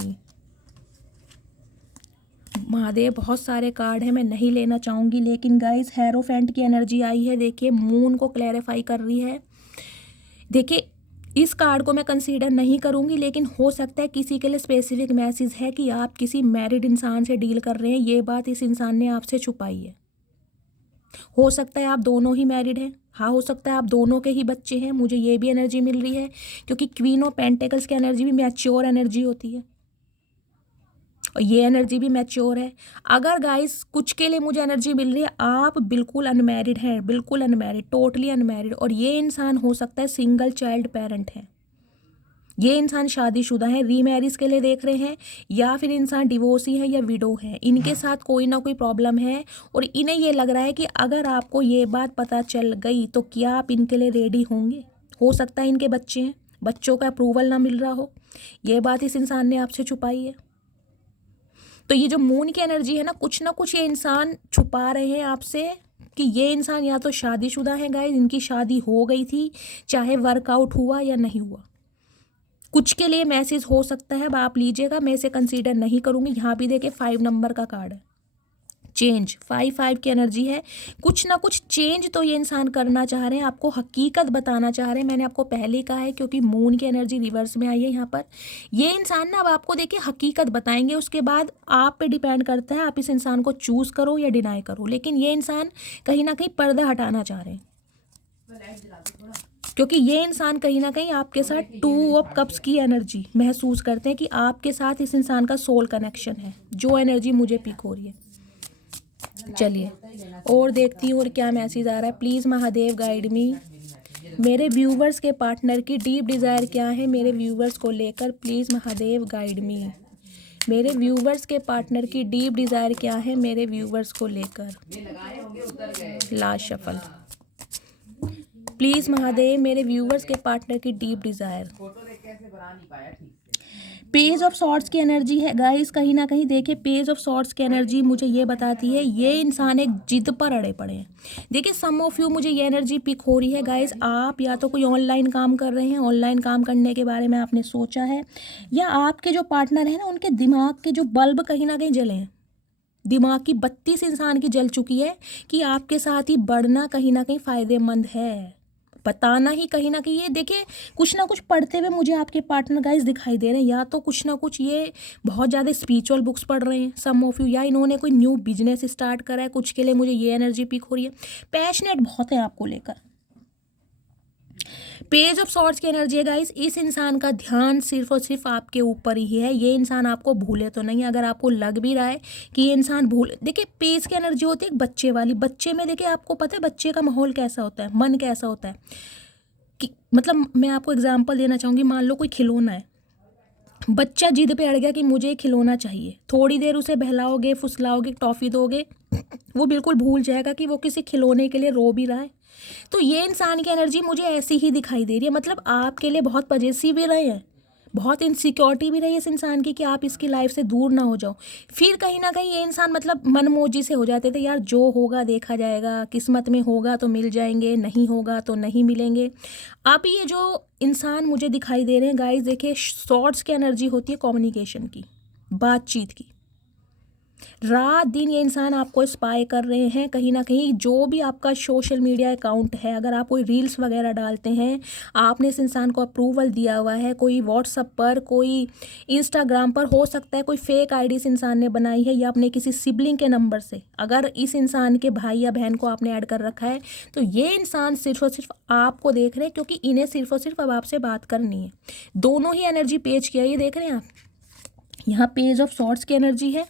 महादेव बहुत सारे कार्ड हैं, मैं नहीं लेना चाहूँगी, लेकिन गाइस हेरोफेंट की एनर्जी आई है, देखिए मून को क्लैरिफाई कर रही है। देखिए इस कार्ड को मैं कंसीडर नहीं करूँगी, लेकिन हो सकता है किसी के लिए स्पेसिफिक मैसेज है कि आप किसी मैरिड इंसान से डील कर रहे हैं, ये बात इस इंसान ने आपसे छुपाई है। हो सकता है आप दोनों ही मैरिड हैं, हाँ हो सकता है आप दोनों के ही बच्चे हैं, मुझे ये भी एनर्जी मिल रही है, क्योंकि क्वीन ऑफ पेंटिकल्स की एनर्जी भी मैच्योर एनर्जी होती है और ये एनर्जी भी मैच्योर है। अगर गाइस कुछ के लिए मुझे एनर्जी मिल रही है, आप बिल्कुल अनमैरिड हैं, बिल्कुल अनमैरिड, टोटली अनमैरिड, और ये इंसान हो सकता है सिंगल चाइल्ड पेरेंट है, ये इंसान शादीशुदा है, रीमैरिज के लिए देख रहे हैं, या फिर इंसान डिवोर्सी है या विडो है, इनके साथ कोई ना कोई प्रॉब्लम है, और इन्हें ये लग रहा है कि अगर आपको ये बात पता चल गई तो क्या आप इनके लिए रेडी होंगे। हो सकता है इनके बच्चे हैं, बच्चों का अप्रूवल ना मिल रहा हो, ये बात इस इंसान ने आपसे छुपाई है। तो ये जो मून की एनर्जी है ना कुछ ये इंसान छुपा रहे हैं आपसे, कि ये इंसान या तो शादीशुदा है गाइस, इनकी शादी हो गई थी, चाहे वर्कआउट हुआ या नहीं हुआ, कुछ के लिए मैसेज हो सकता है, अब आप लीजिएगा, मैं इसे कंसीडर नहीं करूँगी। यहाँ भी देखिए 5 नंबर का कार्ड है, चेंज, 5 की एनर्जी है, कुछ ना कुछ चेंज तो ये इंसान करना चाह रहे हैं, आपको हकीकत बताना चाह रहे हैं। मैंने आपको पहले ही कहा है, क्योंकि मून की एनर्जी रिवर्स में आई है यहाँ पर, ये इंसान ना अब आपको देखिए हकीकत बताएंगे, उसके बाद आप पे डिपेंड करता है आप इस इंसान को चूज़ करो या डिनाई करो। लेकिन ये इंसान कहीं ना कहीं पर्दा हटाना चाह रहे हैं, क्योंकि ये इंसान कहीं ना कहीं आपके साथ 2 ऑफ कप्स की एनर्जी महसूस करते हैं, कि आपके साथ इस इंसान का सोल कनेक्शन है, जो एनर्जी मुझे पिक हो रही है। चलिए और देखती हूँ और क्या मैसेज आ रहा है। प्लीज़ महादेव गाइड मी, मेरे व्यूवर्स के पार्टनर की डीप डिज़ायर क्या है मेरे व्यूवर्स को लेकर, प्लीज़ महादेव गाइड मी। मेरे व्यूवर्स के पार्टनर की डीप डिज़ायर क्या है मेरे व्यूवर्स को लेकर। लास्ट शफल, प्लीज़ महादेव मेरे व्यूवर्स के पार्टनर की deep desire. Page of swords की एनर्जी है गाइस, कहीं ना कहीं देखिए पेज ऑफ सॉर्ड्स की एनर्जी मुझे ये बताती है ये इंसान एक जिद पर अड़े पड़े हैं। देखिए सम ऑफ यू, मुझे ये एनर्जी पिक हो रही है गाइस, आप या तो कोई ऑनलाइन काम कर रहे हैं, ऑनलाइन काम करने के बारे में आपने सोचा है, या आपके जो पार्टनर है ना उनके दिमाग के जो बल्ब कहीं ना कहीं जले हैं, दिमाग की बत्ती से इंसान की जल चुकी है, कि आपके साथ ही बढ़ना कहीं ना कहीं फ़ायदेमंद है, बताना ही कहीं ना कहीं। ये देखिए कुछ ना कुछ पढ़ते हुए मुझे आपके पार्टनर गाइस दिखाई दे रहे हैं, या तो कुछ ना कुछ ये बहुत ज़्यादा स्पिरिचुअल बुक्स पढ़ रहे हैं सम ऑफ यू, या इन्होंने कोई न्यू बिजनेस स्टार्ट करा है, कुछ के लिए मुझे ये एनर्जी पिक हो रही है, पैशनेट बहुत है आपको लेकर। पेज ऑफ सॉर्ड्स की एनर्जी है गाइस, इस इंसान का ध्यान सिर्फ और सिर्फ आपके ऊपर ही है, ये इंसान आपको भूले तो नहीं। अगर आपको लग भी रहा है कि ये इंसान भूले, देखिए पेज की एनर्जी होती है एक बच्चे वाली, बच्चे में देखिए आपको पता है बच्चे का माहौल कैसा होता है, मन कैसा होता है, कि मतलब मैं आपको एग्जांपल देना चाहूँगी, मान लो कोई खिलौना है, बच्चा जिद पे अड़ गया कि मुझे खिलौना चाहिए, थोड़ी देर उसे बहलाओगे फुसलाओगे टॉफ़ी दोगे, वो बिल्कुल भूल जाएगा कि वो किसी खिलौने के लिए रो भी रहा है। तो ये इंसान की एनर्जी मुझे ऐसी ही दिखाई दे रही है, मतलब आपके लिए बहुत पजेसिव भी रहे हैं, बहुत इनसिक्योरिटी भी रही है इस इंसान की, कि आप इसकी लाइफ से दूर ना हो जाओ। फिर कहीं ना कहीं ये इंसान मतलब मनमोजी से हो जाते थे, यार जो होगा देखा जाएगा, किस्मत में होगा तो मिल जाएंगे, नहीं होगा तो नहीं मिलेंगे। अब ये जो इंसान मुझे दिखाई दे रहे हैं गाइस, देखिए शॉर्ट्स की एनर्जी होती है कम्युनिकेशन की, बातचीत की, रात दिन ये इंसान आपको स्पाई कर रहे हैं कहीं ना कहीं। जो भी आपका सोशल मीडिया अकाउंट है, अगर आप कोई रील्स वगैरह डालते हैं, आपने इस इंसान को अप्रूवल दिया हुआ है, कोई व्हाट्सएप पर, कोई इंस्टाग्राम पर, हो सकता है कोई फेक आईडी इस इंसान ने बनाई है, या अपने किसी सिबलिंग के नंबर से अगर इस इंसान के भाई या बहन को आपने ऐड कर रखा है, तो ये इंसान सिर्फ और सिर्फ आपको देख रहे हैं, क्योंकि इन्हें सिर्फ और सिर्फ अब आपसे बात करनी है। दोनों ही एनर्जी पेज किया, ये देख रहे हैं आप, यहाँ पेज ऑफ सॉर्ड्स की एनर्जी है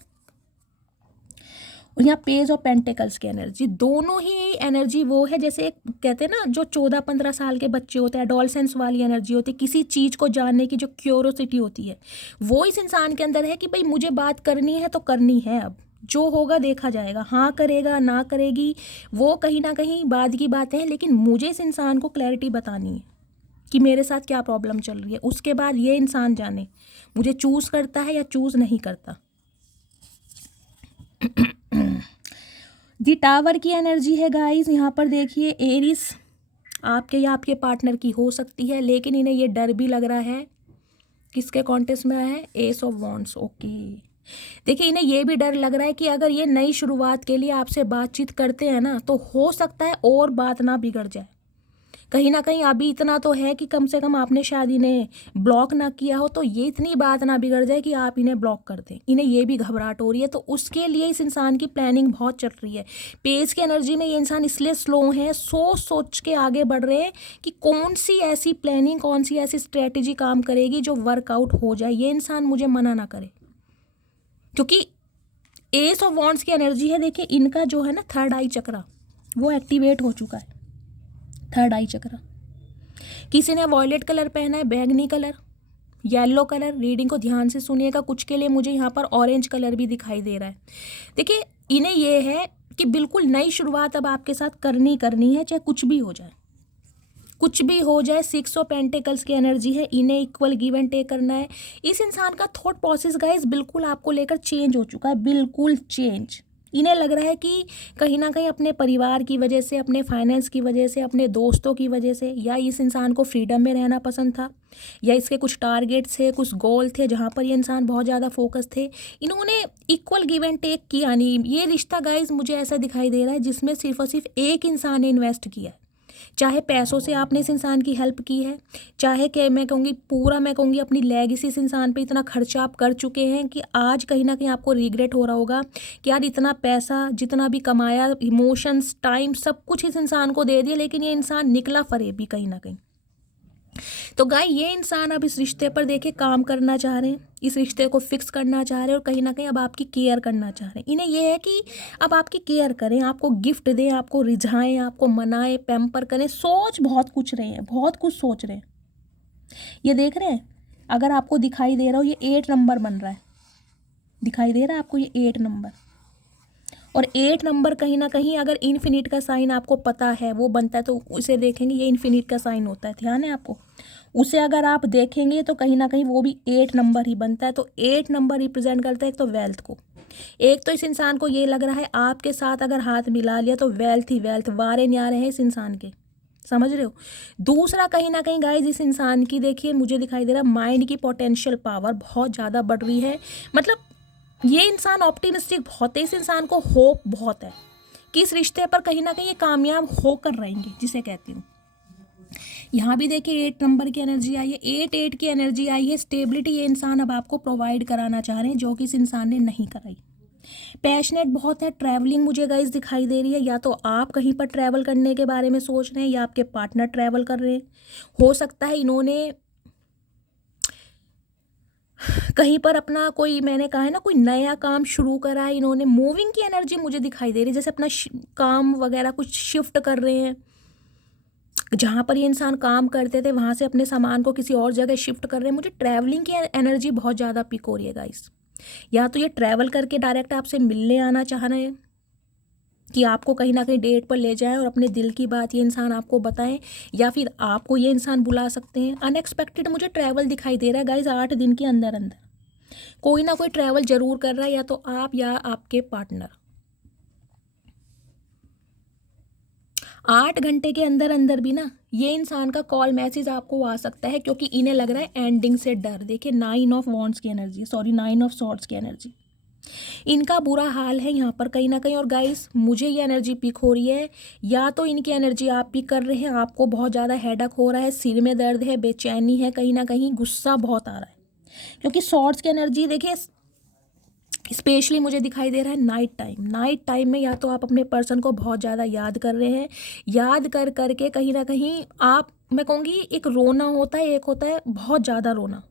और यहाँ पेज ऑफ पेंटिकल्स की एनर्जी, दोनों ही एनर्जी वो है जैसे एक कहते हैं ना जो 14-15 साल के बच्चे होते हैं, एडोलसेंस वाली एनर्जी होती है, किसी चीज़ को जानने की जो क्यूरोसिटी होती है वो इस इंसान के अंदर है कि भाई मुझे बात करनी है तो करनी है, अब जो होगा देखा जाएगा, हाँ करेगा ना करेगी वो कहीं ना कहीं बाद की बातें हैं, लेकिन मुझे इस इंसान को क्लैरिटी बतानी है कि मेरे साथ क्या प्रॉब्लम चल रही है, उसके बाद ये इंसान जाने मुझे चूज़ करता है या चूज़ नहीं करता। दी टावर की एनर्जी है गाइस, यहाँ पर देखिए एरिस आपके या आपके पार्टनर की हो सकती है, लेकिन इन्हें ये डर भी लग रहा है, किसके कॉन्टेस्ट में आया है, एस ऑफ वॉन्ड्स। ओके, देखिए इन्हें ये भी डर लग रहा है कि अगर ये नई शुरुआत के लिए आपसे बातचीत करते हैं ना तो हो सकता है और बात ना बिगड़ जाए, कहीं ना कहीं अभी इतना तो है कि कम से कम आपने शायद इन्हें ब्लॉक ना किया हो तो ये इतनी बात ना बिगड़ जाए कि आप इन्हें ब्लॉक कर दें, इन्हें ये भी घबराहट हो रही है, तो उसके लिए इस इंसान की प्लानिंग बहुत चल रही है। पेज की एनर्जी में ये इंसान इसलिए स्लो है, सोच सोच के आगे बढ़ रहे हैं कि कौन सी ऐसी प्लानिंग, कौन सी ऐसी स्ट्रेटेजी काम करेगी जो वर्कआउट हो जाए, ये इंसान मुझे मना ना करे, क्योंकि एस ऑफ वॉन्ड्स की एनर्जी है। देखिए इनका जो है ना थर्ड आई चक्रा वो एक्टिवेट हो चुका है, थर्ड आई चक्रा। किसी ने वॉयलेट कलर पहना है, बैंगनी कलर, येलो कलर, रीडिंग को ध्यान से सुनिएगा, कुछ के लिए मुझे यहाँ पर ऑरेंज कलर भी दिखाई दे रहा है। देखिए इन्हें ये है कि बिल्कुल नई शुरुआत अब आपके साथ करनी है, चाहे कुछ भी हो जाए, कुछ भी हो जाए। 6 ऑफ पेंटिकल्स की एनर्जी है, इन्हें इक्वल गिव एंड टेक करना है। इस इंसान का थॉट प्रोसेस गाइस बिल्कुल आपको लेकर चेंज हो चुका है, बिल्कुल चेंज। इन्हें लग रहा है कि कहीं ना कहीं अपने परिवार की वजह से, अपने फाइनेंस की वजह से, अपने दोस्तों की वजह से, या इस इंसान को फ्रीडम में रहना पसंद था, या इसके कुछ टारगेट्स थे, कुछ गोल थे जहाँ पर ये इंसान बहुत ज़्यादा फोकस थे, इन्होंने इक्वल गिव एंड टेक किया नहीं। ये रिश्ता गाइज मुझे ऐसा दिखाई दे रहा है जिसमें सिर्फ और सिर्फ एक इंसान ने इन्वेस्ट किया है, चाहे पैसों से आपने इस इंसान की हेल्प की है, चाहे कि मैं कहूँगी पूरा, मैं कहूँगी अपनी लेगेसी इस इंसान पे इतना खर्चा आप कर चुके हैं कि आज कहीं ना कहीं आपको रिग्रेट हो रहा होगा कि यार इतना पैसा जितना भी कमाया, इमोशंस, टाइम, सब कुछ इस इंसान को दे दिया, लेकिन ये इंसान निकला फरेबी कहीं ना कहीं। तो गाय ये इंसान अब इस रिश्ते पर देखिए काम करना चाह रहे हैं, इस रिश्ते को फिक्स करना चाह रहे हैं, और कहीं ना कहीं अब आपकी केयर करना चाह रहे हैं। इन्हें ये है कि अब आपकी केयर करें, आपको गिफ्ट दें, आपको रिझाएं, आपको मनाएं, पैम्पर करें, सोच बहुत कुछ रहे हैं, बहुत कुछ सोच रहे हैं। ये देख रहे हैं, अगर आपको दिखाई दे रहा हो ये 8 नंबर बन रहा है, दिखाई दे रहा है आपको ये 8 नंबर, और 8 नंबर कहीं ना कहीं अगर इन्फिनिट का साइन आपको पता है वो बनता है तो उसे देखेंगे, ये इन्फिनिट का साइन होता है, ध्यान है आपको, उसे अगर आप देखेंगे तो कहीं ना कहीं वो भी 8 नंबर ही बनता है। तो 8 नंबर रिप्रेजेंट करता है एक तो वेल्थ को, एक तो इस इंसान को ये लग रहा है आपके साथ अगर हाथ मिला लिया तो वेल्थ ही वेल्थ, वारे न्यारे हैं इस इंसान के, समझ रहे हो। दूसरा कहीं ना कहीं गाइस इस इंसान की देखिए मुझे दिखाई दे रहा है माइंड की पोटेंशियल पावर बहुत ज़्यादा बढ़ रही है, मतलब ये इंसान ऑप्टिमिस्टिक बहुत है, इस इंसान को होप बहुत है कि इस रिश्ते पर कहीं ना कहीं ये कामयाब होकर रहेंगे, जिसे कहती हूँ। यहाँ भी देखिए 8 नंबर की एनर्जी आई है, 8 की एनर्जी आई है। स्टेबिलिटी ये इंसान अब आपको प्रोवाइड कराना चाह रहे हैं जो कि इस इंसान ने नहीं कराई। पैशनेट बहुत है, ट्रैवलिंग मुझे गाइस दिखाई दे रही है, या तो आप कहीं पर ट्रैवल करने के बारे में सोच रहे हैं या आपके पार्टनर ट्रैवल कर रहे हैं। हो सकता है इन्होंने कहीं पर अपना कोई, मैंने कहा है ना, कोई नया काम शुरू करा है इन्होंने। मूविंग की एनर्जी मुझे दिखाई दे रही है, जैसे अपना काम वगैरह कुछ शिफ्ट कर रहे हैं, जहाँ पर ये इंसान काम करते थे वहाँ से अपने सामान को किसी और जगह शिफ्ट कर रहे हैं। मुझे ट्रैवलिंग की एनर्जी बहुत ज़्यादा पिक हो रही है गाइस, या तो ये ट्रैवल करके डायरेक्ट आपसे मिलने आना चाह रहे हैं कि आपको कहीं ना कहीं डेट पर ले जाएं और अपने दिल की बात ये इंसान आपको बताएं, या फिर आपको ये इंसान बुला सकते हैं। अनएक्सपेक्टेड मुझे ट्रैवल दिखाई दे रहा है गाइस, 8 दिन के अंदर अंदर कोई ना कोई ट्रैवल जरूर कर रहा है, या तो आप या आपके पार्टनर। 8 घंटे के अंदर अंदर भी ना ये इंसान का कॉल मैसेज आपको आ सकता है, क्योंकि इन्हें लग रहा है एंडिंग से डर। देखिए 9 ऑफ वॉन्ड्स की एनर्जी, सॉरी 9 ऑफ सॉर्ड्स की एनर्जी, इनका बुरा हाल है यहाँ पर कहीं ना कहीं। और गाइस मुझे ये एनर्जी पिक हो रही है, या तो इनकी एनर्जी आप पिक कर रहे हैं, आपको बहुत ज़्यादा हेडेक हो रहा है, सिर में दर्द है, बेचैनी है, कहीं ना कहीं गुस्सा बहुत आ रहा है, क्योंकि सॉर्ड्स की एनर्जी देखिए स्पेशली मुझे दिखाई दे रहा है नाइट टाइम में, या तो आप अपने पर्सन को बहुत ज़्यादा याद कर रहे हैं, याद कर करके कहीं ना कहीं आप, मैं कहूँगी एक रोना होता है, एक होता है बहुत ज़्यादा रोना,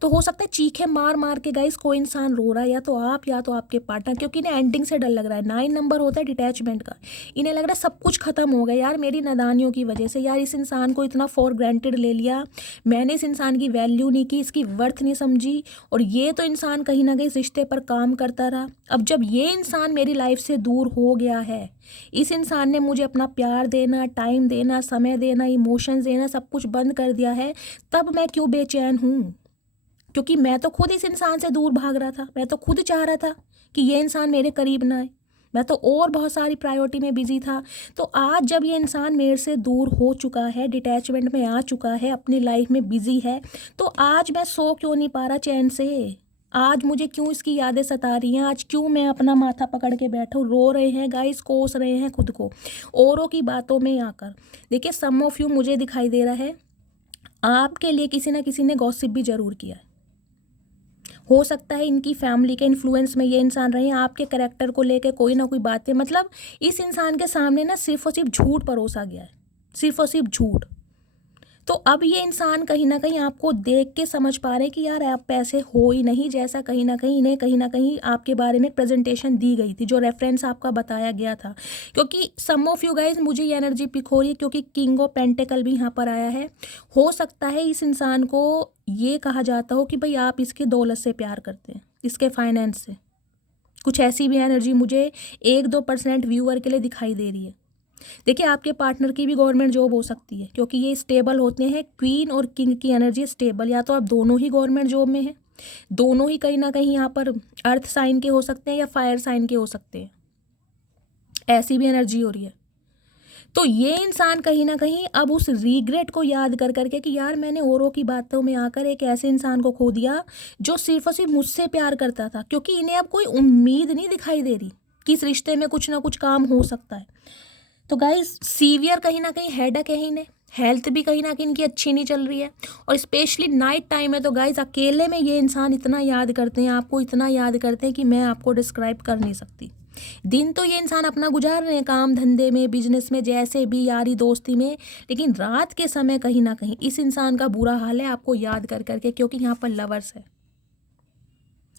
तो हो सकता है चीखे मार मार के गाइस कोई इंसान रो रहा है, या तो आप या तो आपके पार्टनर, क्योंकि इन्हें एंडिंग से डर लग रहा है। 9 नंबर होता है डिटैचमेंट का। इन्हें लग रहा है सब कुछ खत्म हो गया यार मेरी नादानियों की वजह से, यार इस इंसान को इतना फॉर ग्रांटेड ले लिया, मैंने इस इंसान की वैल्यू नहीं की, इसकी वर्थ नहीं समझी, और ये तो इंसान कहीं ना कहीं इस रिश्ते पर काम करता रहा। अब जब ये इंसान मेरी लाइफ से दूर हो गया है, इस इंसान ने मुझे अपना प्यार देना, टाइम देना, समय देना, इमोशंस देना सब कुछ बंद कर दिया है, तब मैं क्यों बेचैन हूँ? क्योंकि मैं तो खुद इस इंसान से दूर भाग रहा था, मैं तो खुद चाह रहा था कि ये इंसान मेरे करीब ना आए, मैं तो और बहुत सारी प्रायोरिटी में बिजी था। तो आज जब ये इंसान मेरे से दूर हो चुका है, डिटैचमेंट में आ चुका है, अपनी लाइफ में बिजी है, तो आज मैं सो क्यों नहीं पा रहा चैन से? आज मुझे क्यों इसकी यादें सता रही हैं? आज क्यों मैं अपना माथा पकड़ के बैठूं? रो रहे हैं गाइस, कोस रहे हैं खुद को औरों की बातों में आकर। देखिए, सम ऑफ यू, मुझे दिखाई दे रहा है आपके लिए किसी ना किसी ने गॉसिप भी जरूर किया है। हो सकता है इनकी फैमिली के इन्फ्लुएंस में ये इंसान रहे, आपके कैरेक्टर को लेके कोई ना कोई बातें, मतलब इस इंसान के सामने ना सिर्फ और सिर्फ झूठ परोसा गया है, सिर्फ और सिर्फ झूठ। तो अब ये इंसान कहीं ना कहीं आपको देख के समझ पा रहे हैं कि यार आप पैसे हो ही नहीं, जैसा कहीं ना कहीं इन्हें कहीं ना कहीं आपके बारे में प्रेजेंटेशन दी गई थी, जो रेफरेंस आपका बताया गया था। क्योंकि सम ऑफ यू गाइज, मुझे ये एनर्जी पिक हो रही है क्योंकि किंग ऑफ पेंटिकल भी यहाँ पर आया है। हो सकता है इस इंसान को ये कहा जाता हो कि भाई आप इसकी दौलत से प्यार करते हैं, इसके फाइनेंस से, कुछ ऐसी भी एनर्जी मुझे 1-2% व्यूअर के लिए दिखाई दे रही है। देखिए, आपके पार्टनर की भी गवर्नमेंट जॉब हो सकती है, क्योंकि ये स्टेबल होते हैं, क्वीन और किंग की एनर्जी स्टेबल, या तो आप दोनों ही गवर्नमेंट जॉब में हैं, दोनों ही कहीं ना कहीं यहाँ पर अर्थ साइन के हो सकते हैं या फायर साइन के हो सकते हैं, ऐसी भी एनर्जी हो रही है। तो ये इंसान कहीं ना कहीं अब उस रिग्रेट को याद कर करके कि यार मैंने औरों की बातों में आकर एक ऐसे इंसान को खो दिया जो सिर्फ और सिर्फ मुझसे प्यार करता था, क्योंकि इन्हें अब कोई उम्मीद नहीं दिखाई दे रही कि इस रिश्ते में कुछ ना कुछ काम हो सकता है। तो गाइज, सीवियर कहीं ना कहीं हेडेक है इन्हें, हेल्थ भी कहीं ना कहीं इनकी अच्छी नहीं चल रही है, और स्पेशली नाइट टाइम है तो गाइज अकेले में ये इंसान इतना याद करते हैं, आपको इतना याद करते हैं कि मैं आपको डिस्क्राइब कर नहीं सकती। दिन तो ये इंसान अपना गुजार रहे हैं काम धंधे में, बिजनेस में, जैसे भी, यारी दोस्ती में, लेकिन रात के समय कहीं ना कहीं इस इंसान का बुरा हाल है आपको याद कर करके, क्योंकि यहाँ पर लवर्स है।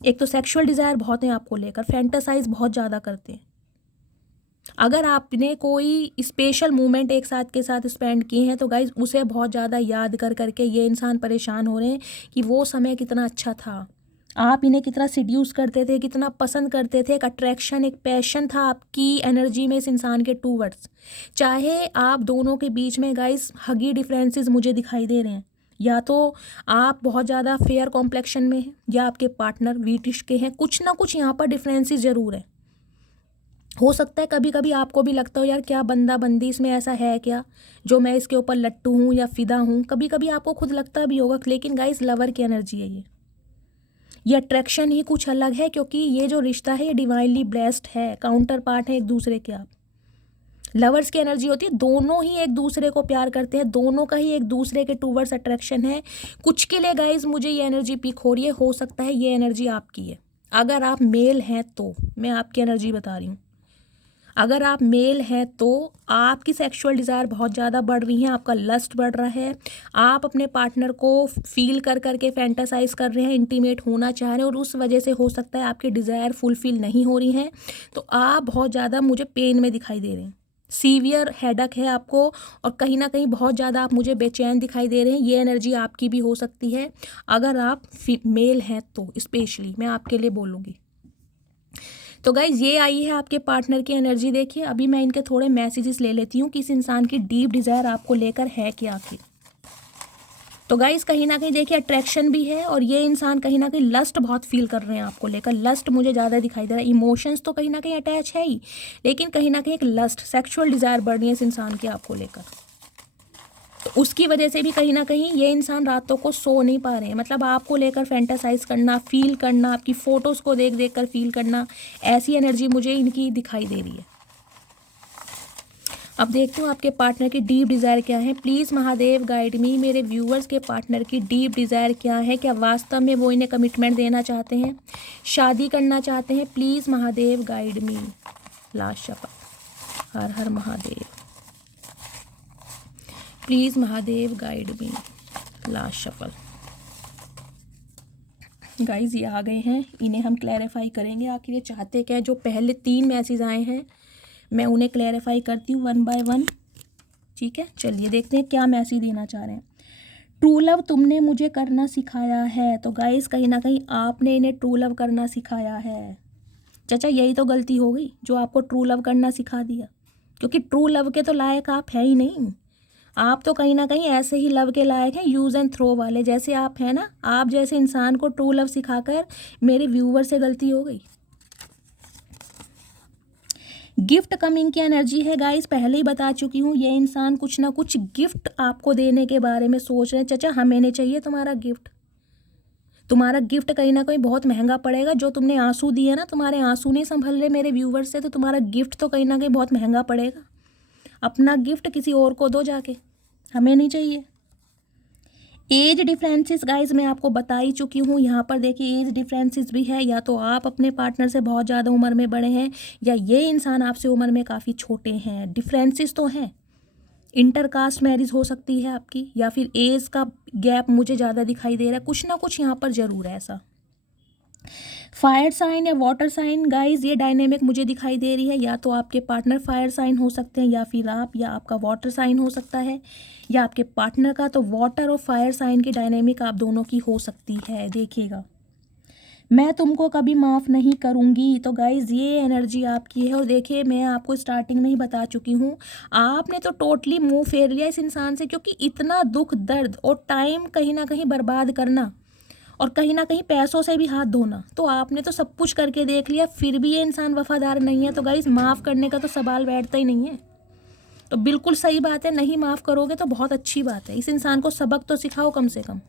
एक तो सेक्सुअल डिज़ायर बहुत है आपको लेकर, फैंटासाइज बहुत ज़्यादा करते हैं। अगर आपने कोई स्पेशल मोमेंट एक साथ के साथ स्पेंड किए हैं तो गाइज उसे बहुत ज़्यादा याद कर करके ये इंसान परेशान हो रहे हैं कि वो समय कितना अच्छा था, आप इन्हें कितना सिड्यूस करते थे, कितना पसंद करते थे, एक अट्रैक्शन, एक पैशन था आपकी एनर्जी में इस इंसान के टूवर्ड्स। चाहे आप दोनों के बीच में गाइज हगी डिफरेंसेस मुझे दिखाई दे रहे हैं, या तो आप बहुत ज़्यादा फेयर कॉम्प्लेक्शन में हैं या आपके पार्टनर वीटिश के हैं, कुछ ना कुछ यहाँ पर डिफरेंसेस ज़रूर है। हो सकता है कभी कभी आपको भी लगता हो यार क्या बंदा बंदी इसमें ऐसा है क्या जो मैं इसके ऊपर लट्टू हूँ या फिदा हूँ, कभी कभी आपको खुद लगता भी होगा। लेकिन गाइस, लवर की एनर्जी है ये अट्रैक्शन ही कुछ अलग है, क्योंकि ये जो रिश्ता है ये डिवाइनली ब्लेस्ड है, काउंटर पार्ट है एक दूसरे के। आप लवर्स की एनर्जी होती है, दोनों ही एक दूसरे को प्यार करते हैं, दोनों का ही एक दूसरे के टूवर्ड्स अट्रैक्शन है। कुछ के लिए गाइज मुझे ये एनर्जी पिक हो रही है, हो सकता है ये एनर्जी आपकी है। अगर आप मेल हैं तो मैं आपकी एनर्जी बता रही हूँ, अगर आप मेल हैं तो आपकी सेक्सुअल डिज़ायर बहुत ज़्यादा बढ़ रही है, आपका लस्ट बढ़ रहा है, आप अपने पार्टनर को फील कर करके फैंटासाइज कर रहे हैं, इंटीमेट होना चाह रहे हैं, और उस वजह से हो सकता है आपकी डिज़ायर फुलफिल नहीं हो रही हैं, तो आप बहुत ज़्यादा मुझे पेन में दिखाई दे रहे हैं, सीवियर हेडेक है आपको, और कहीं ना कहीं बहुत ज़्यादा आप मुझे बेचैन दिखाई दे रहे हैं। ये एनर्जी आपकी भी हो सकती है अगर आप मेल हैं तो, स्पेशली मैं आपके लिए बोलूँगी। तो गाइज, ये आई है आपके पार्टनर की एनर्जी। देखिए, अभी मैं इनके थोड़े मैसेजेस ले लेती हूँ कि इस इंसान की डीप डिज़ायर आपको लेकर है क्या आखिर। तो गाइज, कहीं ना कहीं देखिए अट्रैक्शन भी है, और ये इंसान कहीं ना कहीं लस्ट बहुत फील कर रहे हैं आपको लेकर, लस्ट मुझे ज़्यादा दिखाई दे रहा है। इमोशंस तो कहीं ना कहीं अटैच है ही, लेकिन कहीं ना कहीं एक लस्ट, सेक्सुअल डिज़ायर बढ़ रही है इस इंसान की आपको लेकर। तो उसकी वजह से भी कहीं ना कहीं ये इंसान रातों को सो नहीं पा रहे हैं, मतलब आपको लेकर फैंटासाइज करना, फील करना, आपकी फ़ोटोज़ को देख देख कर फील करना, ऐसी एनर्जी मुझे इनकी दिखाई दे रही है। अब देखते हो आपके पार्टनर की डीप डिज़ायर क्या है। प्लीज़ महादेव गाइड मी, मेरे व्यूअर्स के पार्टनर की डीप डिज़ायर क्या है, क्या वास्तव में वो इन्हें कमिटमेंट देना चाहते हैं, शादी करना चाहते हैं। Please Mahadev guide me. Last शपथ, हर हर Mahadev. Please Mahadev guide me. Last shuffle. Guys ये आ गए हैं, इन्हें हम क्लैरिफाई करेंगे आखिर ये चाहते क्या है। जो पहले 3 मैसेज आए हैं मैं उन्हें क्लैरिफाई करती हूँ 1 बाय 1। ठीक है, चलिए देखते हैं क्या मैसेज देना चाह रहे हैं। ट्रू लव तुमने मुझे करना सिखाया है। तो गाइज कहीं ना कहीं आपने इन्हें ट्रू लव करना सिखाया है। चाचा यही तो गलती हो गई जो आपको ट्रू लव करना सिखा दिया, क्योंकि ट्रू लव के तो लायक आप है ही नहीं। आप तो कहीं ना कहीं ऐसे ही लव के लायक हैं, यूज़ एंड थ्रो वाले जैसे आप हैं ना। आप जैसे इंसान को ट्रू लव सिखाकर मेरे व्यूवर से गलती हो गई। गिफ्ट कमिंग की एनर्जी है गाइस, पहले ही बता चुकी हूँ। ये इंसान कुछ ना कुछ गिफ्ट आपको देने के बारे में सोच रहे हैं। चाचा हमें नहीं चाहिए तुम्हारा गिफ्ट। तुम्हारा गिफ्ट कहीं ना कहीं बहुत महंगा पड़ेगा। जो तुमने आंसू दिए ना, तुम्हारे आंसू नहीं संभल रहे मेरे व्यूवर से, तो तुम्हारा गिफ्ट तो कहीं ना कहीं बहुत महंगा पड़ेगा। अपना गिफ्ट किसी और को दो जाके, हमें नहीं चाहिए। एज डिफरेंसेस गाइस मैं आपको बता ही चुकी हूँ। यहाँ पर देखिए एज डिफरेंसेस भी है। या तो आप अपने पार्टनर से बहुत ज़्यादा उम्र में बड़े हैं, या ये इंसान आपसे उम्र में काफ़ी छोटे हैं। डिफरेंसेस तो हैं। इंटरकास्ट मैरिज हो सकती है आपकी, या फिर एज का गैप मुझे ज़्यादा दिखाई दे रहा है। कुछ ना कुछ यहाँ पर ज़रूर है ऐसा। फायर साइन या वाटर साइन गाइज ये डायनेमिक मुझे दिखाई दे रही है। या तो आपके पार्टनर फायर साइन हो सकते हैं, या फिर आप, या आपका वाटर साइन हो सकता है, या आपके पार्टनर का। तो वाटर और फायर साइन की डायनेमिक आप दोनों की हो सकती है। देखिएगा, मैं तुमको कभी माफ़ नहीं करूँगी। तो गाइज़ ये एनर्जी आपकी है। और देखिए मैं आपको स्टार्टिंग में ही बता चुकी हूँ, आपने तो टोटली मुंह फेर लिया इस इंसान से, क्योंकि इतना दुख दर्द और टाइम कहीं ना कहीं बर्बाद करना और कहीं ना कहीं पैसों से भी हाथ धोना, तो आपने तो सब कुछ करके देख लिया, फिर भी ये इंसान वफादार नहीं है। तो गाइज़ माफ़ करने का तो सवाल बैठता ही नहीं है। तो बिल्कुल सही बात है, नहीं माफ़ करोगे तो बहुत अच्छी बात है। इस इंसान को सबक तो सिखाओ कम से कम।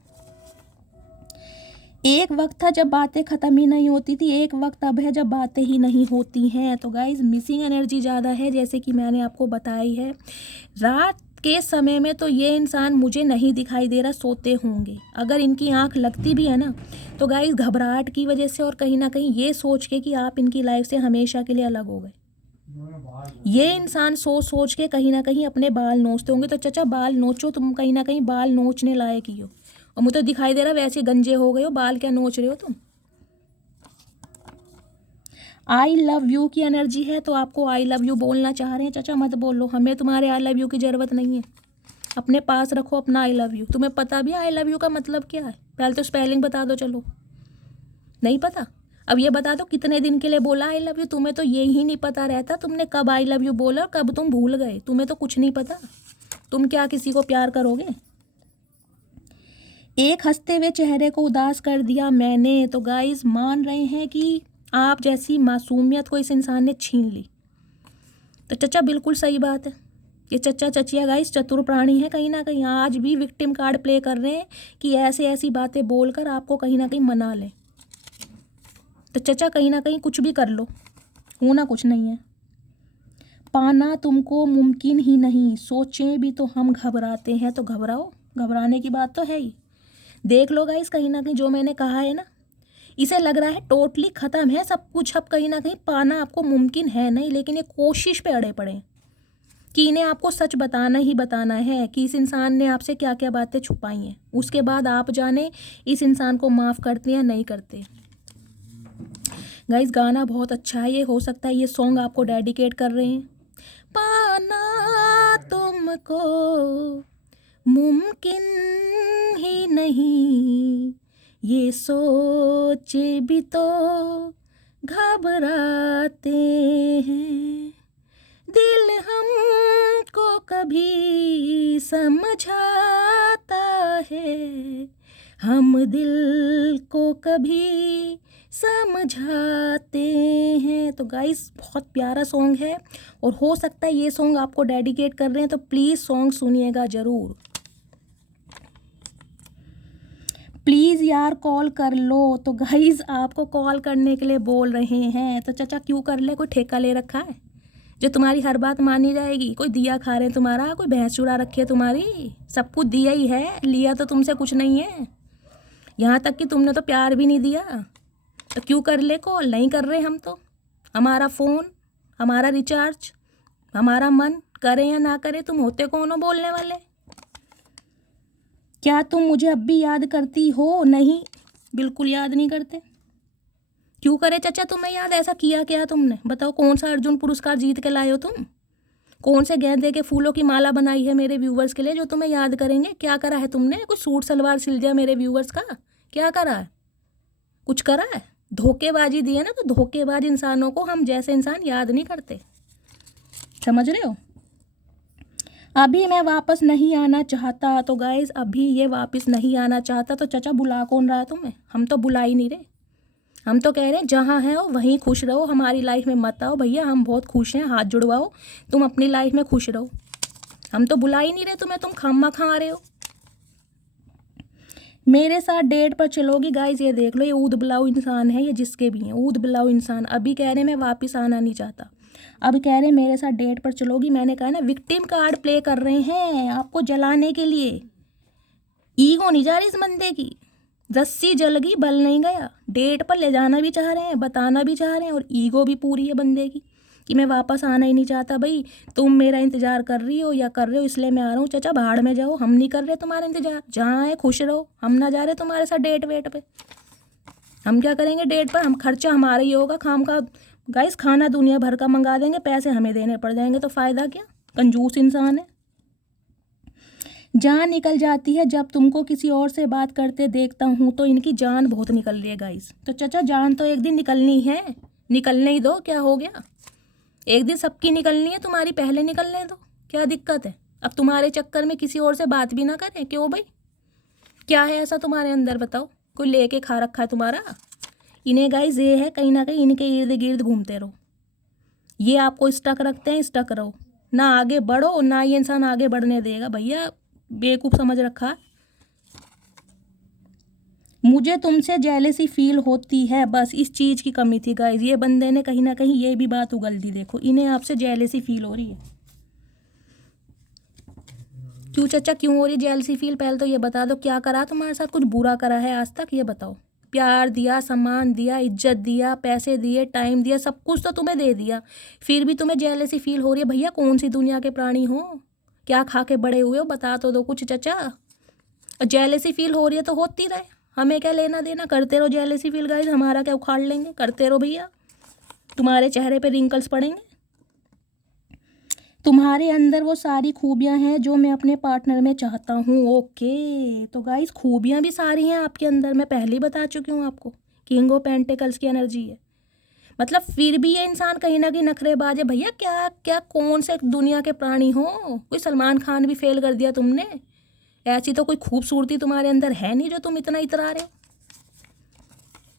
एक वक्त था जब बातें ख़त्म ही नहीं होती थी, एक वक्त अब है जब बातें ही नहीं होती हैं। तो गाइज़ मिसिंग एनर्जी ज़्यादा है, जैसे कि मैंने आपको बताई है। रात के समय में तो ये इंसान मुझे नहीं दिखाई दे रहा, सोते होंगे। अगर इनकी आंख लगती भी है ना, तो गाइज़ घबराहट की वजह से और कहीं ना कहीं ये सोच के कि आप इनकी लाइफ से हमेशा के लिए अलग हो गए, ये इंसान सोच सोच के कहीं ना कहीं अपने बाल नोचते होंगे। तो चाचा बाल नोचो, तुम कहीं ना कहीं बाल नोचने लायक ही हो। और मुझे तो दिखाई दे रहा वैसे गंजे हो गए हो, बाल क्या नोच रहे हो तुम। आई लव यू की एनर्जी है, तो आपको आई लव यू बोलना चाह रहे हैं। चाचा मत बोलो, हमें तुम्हारे आई लव यू की ज़रूरत नहीं है। अपने पास रखो अपना आई लव यू। तुम्हें पता भी आई लव यू का मतलब क्या है? पहले तो स्पेलिंग बता दो। चलो नहीं पता, अब ये बता दो कितने दिन के लिए बोला आई लव यू। तुम्हें तो ये ही नहीं पता रहता तुमने कब आई लव यू बोला और कब तुम भूल गए। तुम्हें तो कुछ नहीं पता, तुम क्या किसी को प्यार करोगे। एक हंसते हुए चेहरे को उदास कर दिया मैंने। तो गाइस मान रहे हैं कि आप जैसी मासूमियत को इस इंसान ने छीन ली। तो चचा बिल्कुल सही बात है। ये चचा चचिया गाइस चतुर प्राणी है, कहीं ना कहीं आज भी विक्टिम कार्ड प्ले कर रहे हैं कि ऐसे ऐसी बातें बोलकर आपको कहीं ना कहीं मना लें। तो चचा कहीं ना कहीं कुछ भी कर लो, होना कुछ नहीं है। पाना तुमको मुमकिन ही नहीं, सोचें भी तो हम घबराते हैं। तो घबराओ, घबराने की बात तो है ही। देख लो गाइस, कहीं ना कहीं जो मैंने कहा है ना, इसे लग रहा है टोटली ख़त्म है सब कुछ। अब कहीं ना कहीं पाना आपको मुमकिन है नहीं, लेकिन ये कोशिश पे अड़े पड़े कि इन्हें आपको सच बताना ही बताना है कि इस इंसान ने आपसे क्या क्या बातें छुपाई हैं। उसके बाद आप जाने इस इंसान को माफ़ करते हैं नहीं करते। गाइस गाना बहुत अच्छा है, ये हो सकता है ये सॉन्ग आपको डेडिकेट कर रहे हैं। पाना तुमको मुमकिन ही नहीं, ये सोचे भी तो घबराते हैं। दिल हमको कभी समझाता है, हम दिल को कभी समझाते हैं। तो गाइस बहुत प्यारा सॉन्ग है, और हो सकता है ये सॉन्ग आपको डेडिकेट कर रहे हैं, तो प्लीज़ सॉन्ग सुनिएगा ज़रूर। प्लीज़ यार कॉल कर लो। तो गाइज़ आपको कॉल करने के लिए बोल रहे हैं। तो चाचा क्यों कर ले, कोई ठेका ले रखा है जो तुम्हारी हर बात मानी जाएगी? कोई दिया खा रहे हैं तुम्हारा, कोई भैंस चुरा रखी है तुम्हारी? सब कुछ दिया ही है, लिया तो तुमसे कुछ नहीं है। यहाँ तक कि तुमने तो प्यार भी नहीं दिया, तो क्यों कर ले कॉल? नहीं कर रहे हम तो। हमारा फ़ोन, हमारा रिचार्ज, हमारा मन, करें या ना करें, तुम होते कौन हो बोलने वाले? क्या तुम मुझे अब भी याद करती हो? नहीं, बिल्कुल याद नहीं करते। क्यों करे चाचा तुम्हें याद? ऐसा किया क्या तुमने? बताओ, कौन सा अर्जुन पुरस्कार जीत के लाए हो तुम? कौन से गेंदे के फूलों की माला बनाई है मेरे व्यूवर्स के लिए जो तुम्हें याद करेंगे? क्या करा है तुमने? कुछ सूट सलवार सिल दिया मेरे व्यूवर्स का? क्या करा है? कुछ करा है? धोखेबाजी दी है ना, तो धोखेबाज इंसानों को हम जैसे इंसान याद नहीं करते, समझ रहे हो? अभी मैं वापस नहीं आना चाहता। तो गाइज अभी ये वापस नहीं आना चाहता, तो चाचा बुला कौन रहा है तुम्हें? हम तो बुला ही नहीं रहे। हम तो कह रहे हैं जहाँ है हो वहीं खुश रहो, हमारी लाइफ में मत आओ भैया, हम बहुत खुश हैं, हाथ जुड़वाओ, तुम अपनी लाइफ में खुश रहो। हम तो बुला ही नहीं रहे तुम्हें, तुम खामा खा रहे हो। मेरे साथ डेट पर चलोगी? गाइज ये देख लो, ये ऊद बिलाऊ इंसान है, ये जिसके भी हैं ऊद बिलाऊ इंसान। अभी कह रहे मैं वापस आना नहीं चाहता, अब कह रहे मेरे साथ डेट पर चलोगी। मैंने कहा ना, विक्टिम कार्ड प्ले कर रहे हैं आपको जलाने के लिए। ईगो नहीं जा रही इस बंदे की, रस्सी जल गई बल नहीं गया। डेट पर ले जाना भी चाह रहे हैं, बताना भी चाह रहे हैं, और ईगो भी पूरी है बंदे की कि मैं वापस आना ही नहीं चाहता। भाई तुम मेरा इंतजार कर रही हो या कर रहे हो इसलिए मैं आ रहा हूँ। चाचा भाड़ में जाओ, हम नहीं कर रहे तुम्हारा इंतजार, जहाँ है खुश रहो, हम ना जा रहे तुम्हारे साथ डेट वेट पे। हम क्या करेंगे डेट पर? हम खर्चा हमारा ही होगा खाम का। गाइस खाना दुनिया भर का मंगा देंगे, पैसे हमें देने पड़ जाएंगे, तो फ़ायदा क्या? कंजूस इंसान है। जान निकल जाती है जब तुमको किसी और से बात करते देखता हूँ, तो इनकी जान बहुत निकल रही है गाइस। तो चाचा जान तो एक दिन निकलनी है, निकलने ही दो, क्या हो गया? एक दिन सबकी निकलनी है, तुम्हारी पहले निकलने दो, क्या दिक्कत है? अब तुम्हारे चक्कर में किसी और से बात भी ना करें, क्यों भाई? क्या है ऐसा तुम्हारे अंदर बताओ? कोई लेके खा रखा है तुम्हारा? इन्हें गाइस ये है कहीं ना कहीं इनके इर्द गिर्द घूमते रहो, ये आपको स्टक रखते हैं, स्टक रहो, ना आगे बढ़ो ना ये इंसान आगे बढ़ने देगा। भैया बेवकूफ़ समझ रखा है। मुझे तुमसे जेलेसी फील होती है, बस इस चीज़ की कमी थी गाइस। ये बंदे ने कहीं ना कहीं ये भी बात उगल दी, देखो इन्हें आपसे जेलेसी फील हो रही है। क्यों चाचा क्यों हो रही जेलसी फील? पहले तो ये बता दो, क्या करा तुम्हारे साथ? कुछ बुरा करा है आज तक? ये बताओ। प्यार दिया, सम्मान दिया, इज्जत दिया, पैसे दिए, टाइम दिया, सब कुछ तो तुम्हें दे दिया, फिर भी तुम्हें जेलसी फील हो रही है। भैया कौन सी दुनिया के प्राणी हो? क्या खा के बड़े हुए हो? बता तो दो कुछ चाचा। जेलसी फील हो रही है तो होती रहे, हमें क्या लेना देना? करते रहो जेलसी फील गाइस, हमारा क्या उखाड़ लेंगे? करते रहो भैया, तुम्हारे चेहरे पे रिंकल्स पड़ेंगे। तुम्हारे अंदर वो सारी खूबियां हैं जो मैं अपने पार्टनर में चाहता हूँ। ओके, तो गाइस खूबियां भी सारी हैं आपके अंदर, मैं पहले ही बता चुकी हूँ आपको, किंग ऑफ पेंटिकल्स की एनर्जी है। मतलब फिर भी ये इंसान कहीं ना कहीं नखरेबाज है। भैया क्या क्या कौन से दुनिया के प्राणी हो? कोई सलमान खान भी फेल कर दिया तुमने? ऐसी तो कोई खूबसूरती तुम्हारे अंदर है नहीं जो तुम इतना इतरा रहे।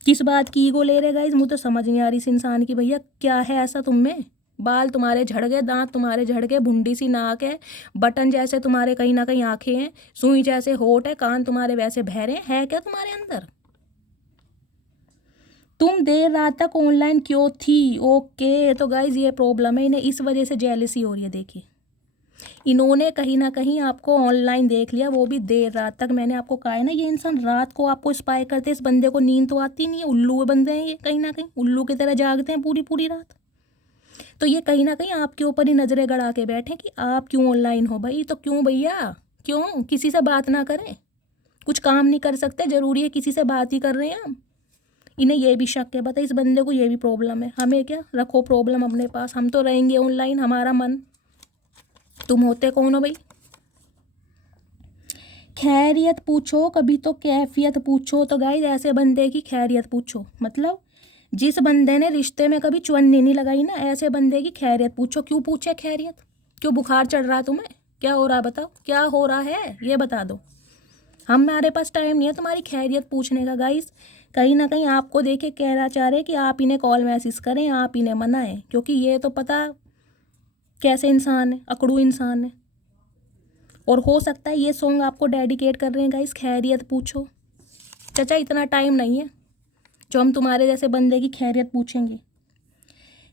किस बात की ईगो ले रहे गाइस? मुझे तो समझ नहीं आ रही इस इंसान की। भैया क्या है ऐसा तुम में? बाल तुम्हारे झड़ गए, दांत तुम्हारे झड़ गए, भुंडी सी नाक है, बटन जैसे तुम्हारे कहीं ना कहीं आंखें हैं, सुई जैसे होठ है, कान तुम्हारे वैसे बहरे हैं क्या तुम्हारे अंदर? तुम देर रात तक ऑनलाइन क्यों थी? ओके, तो गाइज ये प्रॉब्लम है, इन्हें इस वजह से जेलसी हो रही है। देखिए इन्होंने कहीं ना कहीं आपको ऑनलाइन देख लिया, वो भी देर रात तक। मैंने आपको कहा है ना, ये इंसान रात को आपको स्पाई करते, इस बंदे को नींद तो आती नहीं है, उल्लू बंदे हैं ये, कहीं ना कहीं उल्लू की तरह जागते हैं पूरी पूरी रात। तो ये कहीं ना कहीं आपके ऊपर ही नज़रें गड़ा के बैठे कि आप क्यों ऑनलाइन हो। भाई तो क्यों भैया, क्यों किसी से बात ना करें? कुछ काम नहीं कर सकते? ज़रूरी है किसी से बात ही कर रहे हैं हम? इन्हें ये भी शक है, बता इस बंदे को ये भी प्रॉब्लम है। हमें क्या, रखो प्रॉब्लम अपने पास, हम तो रहेंगे ऑनलाइन, हमारा मन। तुम होते कौन हो भाई? खैरियत पूछो कभी तो कैफियत पूछो। तो गाइस ऐसे बंदे की खैरियत पूछो, मतलब जिस बंदे ने रिश्ते में कभी चुन्नी नहीं लगाई ना, ऐसे बंदे की खैरियत पूछो। क्यों पूछे खैरियत? क्यों बुखार चढ़ रहा है तुम्हें? क्या हो रहा है बताओ, क्या हो रहा है ये बता दो। हमारे पास टाइम नहीं है तुम्हारी खैरियत पूछने का गाइस। कहीं ना कहीं आपको देखे कहना चाह रहे कि आप इन्हें कॉल मैसेज करें, आप इन्हें मनाएं, क्योंकि ये तो पता कैसे इंसान है, अकड़ू इंसान है। और हो सकता है ये सॉन्ग आपको डेडिकेट कर रहे हैं गाइस, खैरियत पूछो। चाचा इतना टाइम नहीं है जो हम तुम्हारे जैसे बंदे की खैरियत पूछेंगे।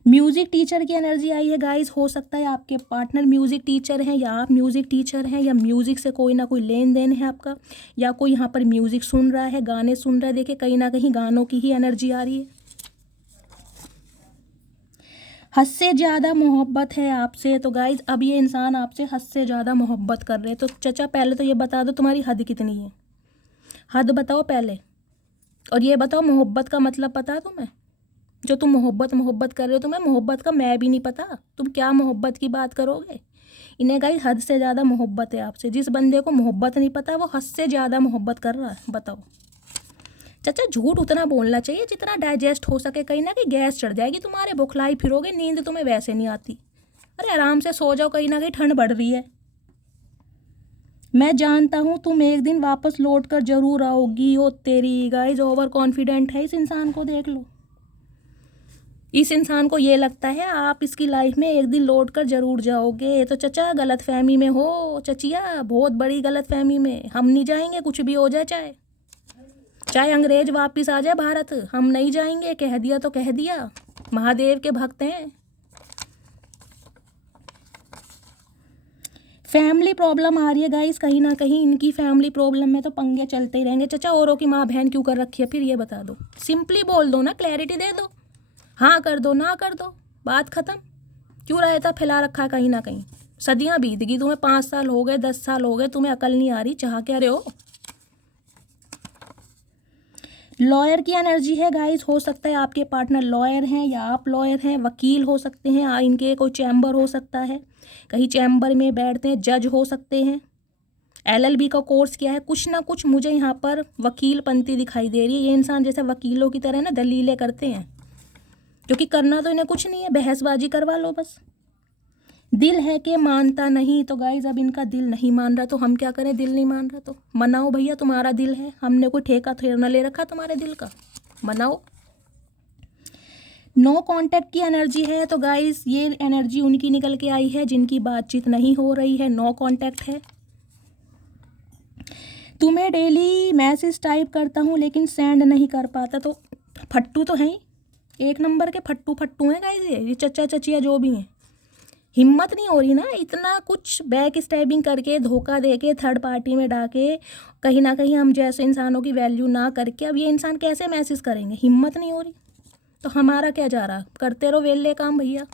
म्यूज़िक टीचर की एनर्जी आई है गाइस। हो सकता है आपके पार्टनर म्यूज़िक टीचर हैं, या आप म्यूज़िक टीचर हैं, या म्यूज़िक से कोई ना कोई लेन देन है आपका, या कोई यहाँ पर म्यूज़िक सुन रहा है, गाने सुन रहा है। देखिए कहीं ना कहीं गानों की ही एनर्जी आ रही है। हद से ज़्यादा मोहब्बत है आपसे। तो गाइज अब ये इंसान आपसे हद से ज़्यादा मोहब्बत कर रहे हैं। तो चाचा पहले तो ये बता दो तुम्हारी हद कितनी है? हद बताओ पहले। और ये बताओ मोहब्बत का मतलब पता है तुम्हें? जो तुम मोहब्बत कर रहे हो, तुम्हें मोहब्बत का मैं भी नहीं पता। तुम क्या मोहब्बत की बात करोगे? इन्हें गाइस हद से ज़्यादा मोहब्बत है आपसे। जिस बंदे को मोहब्बत नहीं पता वो हद से ज़्यादा मोहब्बत कर रहा है। बताओ चाचा, झूठ उतना बोलना चाहिए जितना डाइजेस्ट हो सके। कहीं ना कहीं गैस चढ़ जाएगी तुम्हारे, बुखलाई फिरोगे, नींद तुम्हें वैसे नहीं आती। अरे आराम से सो जाओ, कहीं ना कहीं ठंड बढ़ रही है। मैं जानता हूँ तुम एक दिन वापस लौट कर जरूर आओगी। ओ तेरी गाइस, ओवर कॉन्फिडेंट है इस इंसान को, देख लो। इस इंसान को ये लगता है आप इसकी लाइफ में एक दिन लौट कर जरूर जाओगे। तो चचा गलत फहमी में हो, चचिया बहुत बड़ी गलत फहमी में। हम नहीं जाएंगे, कुछ भी हो जाए, चाहे चाहे अंग्रेज वापिस आ जाए भारत, हम नहीं जाएंगे। कह दिया तो कह दिया, महादेव के भक्त हैं। फैमिली प्रॉब्लम आ रही है गाइस, कहीं ना कहीं इनकी फैमिली प्रॉब्लम में तो पंगे चलते ही रहेंगे। चचा औरों की माँ बहन क्यों कर रखी है फिर, ये बता दो। सिंपली बोल दो ना, क्लैरिटी दे दो, हाँ कर दो ना कर दो, बात खत्म। क्यों रहता फैला रखा कहीं ना कहीं? सदियां बीत गई, तुम्हें 5 साल हो गए, 10 साल हो गए, तुम्हें अकल नहीं आ रही, चाह क्या रहे हो? लॉयर की एनर्जी है गाइस। हो सकता है आपके पार्टनर लॉयर हैं या आप लॉयर हैं, वकील हो सकते हैं, इनके कोई चैम्बर हो सकता है, कहीं चैम्बर में बैठते हैं, जज हो सकते हैं, एलएलबी का कोर्स किया है, कुछ ना कुछ मुझे यहाँ पर वकील पंथी दिखाई दे रही है। ये इंसान जैसे वकीलों की तरह ना दलीलें करते हैं, क्योंकि करना तो इन्हें कुछ नहीं है, बहसबाजी करवा लो बस। दिल है कि मानता नहीं, तो गाइज अब इनका दिल नहीं मान रहा, तो हम क्या करें? दिल नहीं मान रहा तो मनाओ भैया, तुम्हारा दिल है, हमने कोई ठेका थोड़ा ना ले रखा तुम्हारे दिल का, मनाओ। नो कांटेक्ट की एनर्जी है, तो गाइज ये एनर्जी उनकी निकल के आई है जिनकी बातचीत नहीं हो रही है, नो कांटेक्ट है। तुम्हें डेली मैसेज टाइप करता हूँ लेकिन सेंड नहीं कर पाता, तो फट्टू तो हैं ही, एक नंबर के फट्टू हैं गाइज ये चचा चचिया जो भी हैं। हिम्मत नहीं हो रही ना इतना कुछ बैक स्टैबिंग करके, धोखा देके, थर्ड पार्टी में डाके, कहीं ना कहीं हम जैसे इंसानों की वैल्यू ना करके अब ये इंसान कैसे मैसेज करेंगे? हिम्मत नहीं हो रही तो हमारा क्या जा रहा, करते रहो वेले काम भैया।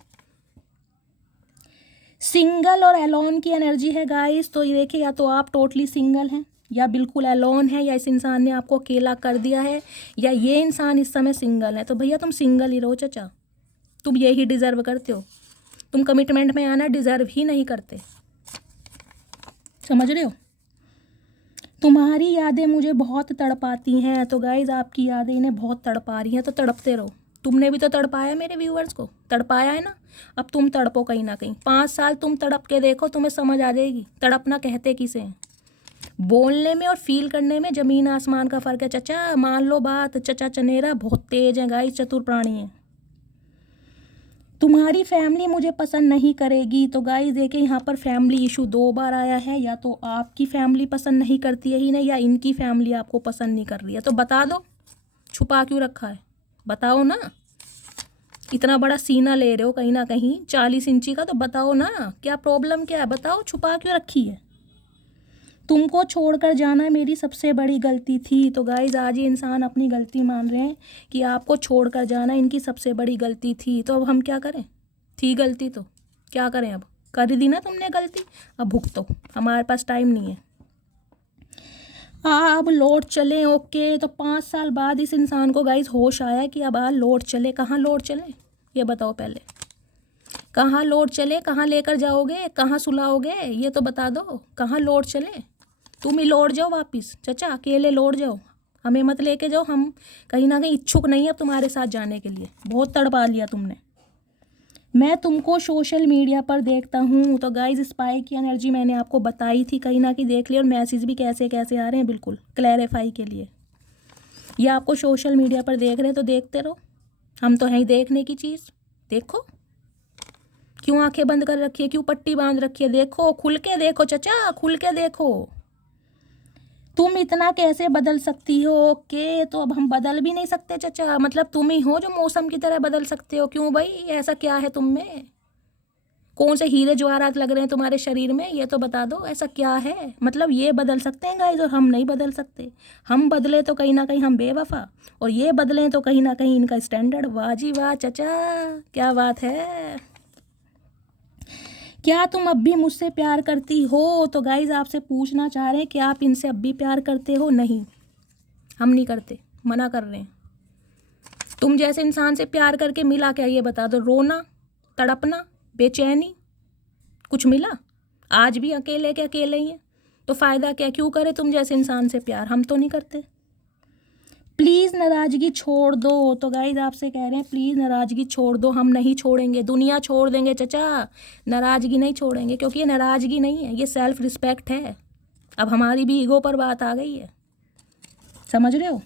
सिंगल और एलोन की एनर्जी है गाइस, तो ये देखिए या तो आप टोटली सिंगल हैं या बिल्कुल एलोन है, या इस इंसान ने आपको अकेला कर दिया है, या ये इंसान इस समय सिंगल है। तो भैया तुम सिंगल ही रहो चचा, तुम यही डिजर्व करते हो। तुम कमिटमेंट में आना डिजर्व ही नहीं करते, समझ रहे हो? तुम्हारी यादें मुझे बहुत तड़पाती हैं, तो गाइज आपकी यादें इन्हें बहुत तड़पा रही हैं, तो तड़पते रहो। तुमने भी तो तड़पाया मेरे व्यूअर्स को, तड़पाया है ना, अब तुम तड़पो कहीं ना कहीं। 5 साल तुम तड़प के देखो, तुम्हें समझ आ जाएगी तड़पना कहते किसे हैं। बोलने में और फील करने में ज़मीन आसमान का फ़र्क है चचा, मान लो बात। चचा चनेरा बहुत तेज है गाइस, चतुर प्राणी है। तुम्हारी फैमिली मुझे पसंद नहीं करेगी, तो गाइस देखिए यहाँ पर फैमिली इशू 2 बार आया है। या तो आपकी फैमिली पसंद नहीं करती है ही नहीं, या इनकी फैमिली आपको पसंद नहीं कर रही है। तो बता दो, छुपा क्यों रखा है, बताओ ना। इतना बड़ा सीना ले रहे हो कहीं ना कहीं 40 इंची का, तो बताओ ना क्या प्रॉब्लम क्या है, बताओ छुपा क्यों रखी है। तुमको छोड़कर जाना मेरी सबसे बड़ी गलती थी, तो गाइज आज ये इंसान अपनी गलती मान रहे हैं कि आपको छोड़कर जाना इनकी सबसे बड़ी गलती थी। तो अब हम क्या करें, थी गलती तो क्या करें, अब कर दी ना तुमने गलती, अब भुगतो, हमारे पास टाइम नहीं है। अब लौट चले, ओके। तो 5 साल बाद इस इंसान को गाइज होश आया कि अब लौट चले। कहाँ लौट चले ये बताओ पहले, कहाँ लौट चले, कहाँ लेकर जाओगे, कहाँ सुलाओगे, ये तो बता दो। कहाँ लौट चले, तुम ही लौट जाओ वापिस चचा, अकेले लौट जाओ, हमें मत लेके जाओ। हम कहीं ना कहीं इच्छुक नहीं है अब तुम्हारे साथ जाने के लिए, बहुत तड़पा लिया तुमने। मैं तुमको सोशल मीडिया पर देखता हूँ, तो गाइज स्पाई की एनर्जी मैंने आपको बताई थी, कहीं ना कहीं देख लिया, और मैसेज भी कैसे कैसे आ रहे हैं बिल्कुल क्लैरिफाई के लिए। ये आपको सोशल मीडिया पर देख रहे हैं तो देखते रहो, हम तो हैं ही देखने की चीज़। देखो क्यों आंखें बंद कर रखी है, क्यों पट्टी बांध रखी है, देखो खुल के देखो चचा, खुल के देखो। तुम इतना कैसे बदल सकती हो? ओके, तो अब हम बदल भी नहीं सकते चचा, मतलब तुम ही हो जो मौसम की तरह बदल सकते हो। क्यों भाई, ऐसा क्या है तुम में, कौन से हीरे जवाहरात लग रहे हैं तुम्हारे शरीर में, ये तो बता दो, ऐसा क्या है? मतलब ये बदल सकते हैं गाइस और हम नहीं बदल सकते। हम बदले तो कहीं ना कहीं हम बेवफा, और ये बदलें तो कहीं ना कहीं इनका स्टैंडर्ड। वाह जी वाह चचा, क्या बात है। क्या तुम अब भी मुझसे प्यार करती हो? तो गाइज आपसे पूछना चाह रहे हैं कि आप इनसे अब भी प्यार करते हो? नहीं, हम नहीं करते, मना कर रहे हैं। तुम जैसे इंसान से प्यार करके मिला क्या, ये बता दो। रोना, तड़पना, बेचैनी, कुछ मिला? आज भी अकेले के अकेले ही हैं, तो फ़ायदा क्या? क्यों करे तुम जैसे इंसान से प्यार? हम तो नहीं करते। प्लीज़ नाराज़गी छोड़ दो। तो गाइज आपसे कह रहे हैं प्लीज़ नाराज़गी छोड़ दो। हम नहीं छोड़ेंगे, दुनिया छोड़ देंगे चचा, नाराज़गी नहीं छोड़ेंगे, क्योंकि ये नाराज़गी नहीं है, ये सेल्फ रिस्पेक्ट है। अब हमारी भी ईगो पर बात आ गई है, समझ रहे हो।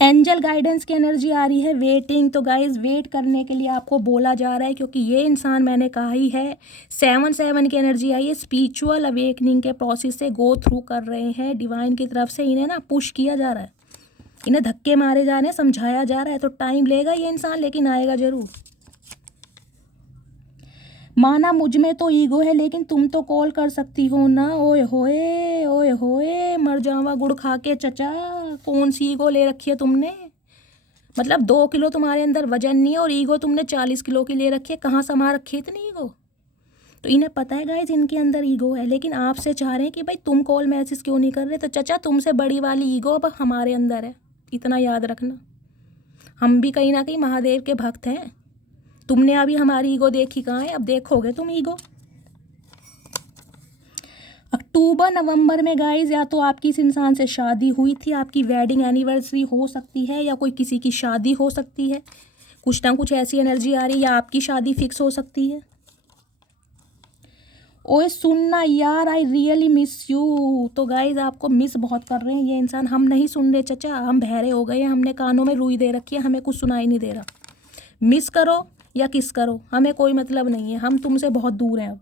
एंजल गाइडेंस की एनर्जी आ रही है वेटिंग। तो गाइज वेट करने के लिए आपको बोला जा रहा है, क्योंकि ये इंसान, मैंने कहा ही है, 7 की एनर्जी आई है। स्पिरिचुअल अवेकनिंग के प्रोसेस से गो थ्रू कर रहे हैं। डिवाइन की तरफ से इन्हें ना पुश किया जा रहा है, इन्हें धक्के मारे जा रहे हैं, समझाया जा रहा है। तो टाइम लेगा ये इंसान, लेकिन आएगा ज़रूर। माना मुझ में तो ईगो है, लेकिन तुम तो कॉल कर सकती हो ना। ओए होए मर जावा गुड़ खा के चचा, कौन सी ईगो ले रखी है तुमने? मतलब 2 किलो तुम्हारे अंदर वजन नहीं है और ईगो तुमने 40 किलो की ले रखी है। कहाँ समा रखी है इतनी ईगो? तो इन्हें पता है गाइज इनके अंदर ईगो है, लेकिन आपसे चाह रहे हैं कि भाई तुम कॉल मैसेज क्यों नहीं कर रहे। तो चचा तुमसे बड़ी वाली ईगो अब हमारे अंदर है, इतना याद रखना। हम भी कहीं ना कहीं महादेव के भक्त हैं। तुमने अभी हमारी ईगो देखी कहाँ है? अब देखोगे तुम ईगो। अक्टूबर नवंबर में गाइज या तो आपकी इस इंसान से शादी हुई थी, आपकी वेडिंग एनिवर्सरी हो सकती है, या कोई किसी की शादी हो सकती है। कुछ ना कुछ ऐसी एनर्जी आ रही है, या आपकी शादी फिक्स हो सकती है। ओए सुनना यार, आई रियली मिस यू। तो गाइज आपको मिस बहुत कर रहे हैं ये इंसान। हम नहीं सुन रहे चचा, हम बहरे हो गए हैं, हमने कानों में रुई दे रखी है, हमें कुछ सुनाई नहीं दे रहा। मिस करो या किस करो, हमें कोई मतलब नहीं है, हम तुमसे बहुत दूर हैं। अब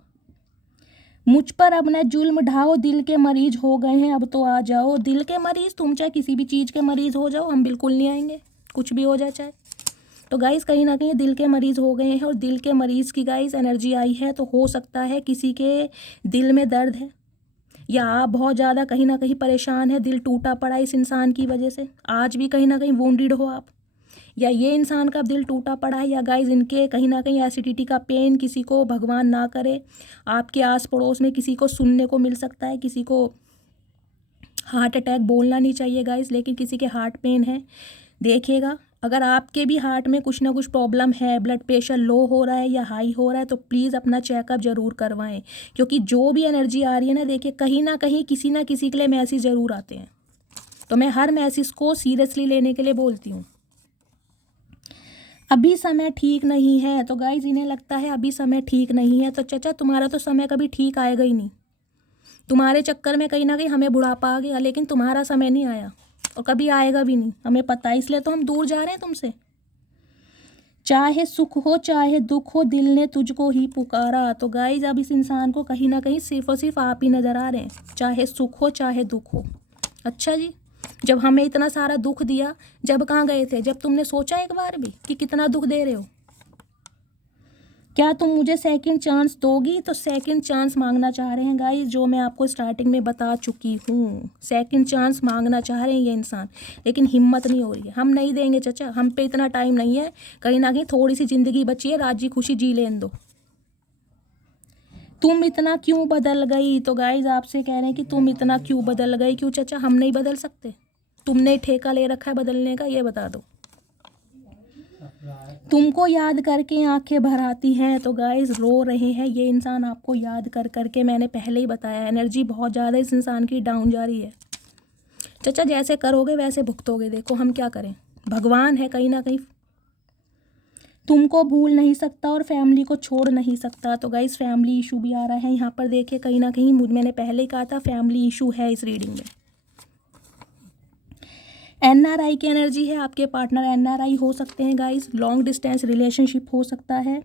मुझ पर अब न जुल्म ढाओ, दिल के मरीज हो गए हैं, अब तो आ जाओ। दिल के मरीज? तुम चाहे किसी भी चीज़ के मरीज हो जाओ, हम बिल्कुल नहीं आएंगे, कुछ भी हो जाए चाहे। तो गाइज़ कहीं ना कहीं दिल के मरीज़ हो गए हैं, और दिल के मरीज़ की गाइज़ एनर्जी आई है। तो हो सकता है किसी के दिल में दर्द है, या आप बहुत ज़्यादा कहीं ना कहीं परेशान है, दिल टूटा पड़ा इस इंसान की वजह से। आज भी कहीं ना कहीं वोंडेड हो आप, या ये इंसान का दिल टूटा पड़ा है, या गाइज इनके कहीं ना कहीं एसिडिटी का पेन किसी को, भगवान ना करे, आपके आस पड़ोस में किसी को सुनने को मिल सकता है। किसी को हार्ट अटैक बोलना नहीं चाहिए गाइज, लेकिन किसी के हार्ट पेन है। देखिएगा, अगर आपके भी हार्ट में कुछ ना कुछ प्रॉब्लम है, ब्लड प्रेशर लो हो रहा है या हाई हो रहा है, तो प्लीज़ अपना चेकअप ज़रूर करवाएं। क्योंकि जो भी एनर्जी आ रही है ना, देखिए कहीं ना कहीं किसी ना किसी के लिए मैसेज ज़रूर आते हैं। तो मैं हर मैसेज को सीरियसली लेने के लिए बोलती हूँ। अभी समय ठीक नहीं है। तो गाइज इन्हें लगता है अभी समय ठीक नहीं है। तो चचा तुम्हारा तो समय कभी ठीक आएगा ही नहीं। तुम्हारे चक्कर में कहीं ना कहीं हमें बुढ़ापा आ गया, लेकिन तुम्हारा समय नहीं आया और कभी आएगा भी नहीं, हमें पता है। इसलिए तो हम दूर जा रहे हैं तुमसे। चाहे सुख हो चाहे दुख हो, दिल ने तुझको ही पुकारा। तो गाइज अब इस इंसान को कहीं ना कहीं सिर्फ और सिर्फ आप ही नज़र आ रहे हैं, चाहे सुख हो चाहे दुख हो। अच्छा जी, जब हमें इतना सारा दुख दिया, जब कहाँ गए थे? जब तुमने सोचा एक बार भी कि कितना दुख दे रहे हो? क्या तुम मुझे सेकंड चांस दोगी? तो सेकंड चांस मांगना चाह रहे हैं गाइस, जो मैं आपको स्टार्टिंग में बता चुकी हूँ। सेकंड चांस मांगना चाह रहे हैं ये इंसान, लेकिन हिम्मत नहीं हो रही है। हम नहीं देंगे चचा, हम पे इतना टाइम नहीं है। कहीं ना कहीं थोड़ी सी ज़िंदगी बची है, राजी खुशी जी लेने दो। तुम इतना क्यों बदल गई? तो गाइज आपसे कह रहे हैं कि तुम इतना क्यों बदल गई? क्यों चचा, हम नहीं बदल सकते? तुमने ठेका ले रखा है बदलने का, ये बता दो। तुमको याद करके आंखें भर आती हैं। तो गाइज रो रहे हैं ये इंसान आपको याद कर करके। मैंने पहले ही बताया, एनर्जी बहुत ज़्यादा इस इंसान की डाउन जा रही है। चचा जैसे करोगे वैसे भुगतोगे, देखो हम क्या करें, भगवान है कहीं ना कहीं। तुमको भूल नहीं सकता और फैमिली को छोड़ नहीं सकता। तो गाइस फैमिली इशू भी आ रहा है यहाँ पर। देखिए कहीं ना कहीं मैंने पहले ही कहा था फैमिली इशू है इस रीडिंग में। एनआरआई की एनर्जी है, आपके पार्टनर एनआरआई हो सकते हैं गाइस। लॉन्ग डिस्टेंस रिलेशनशिप हो सकता है।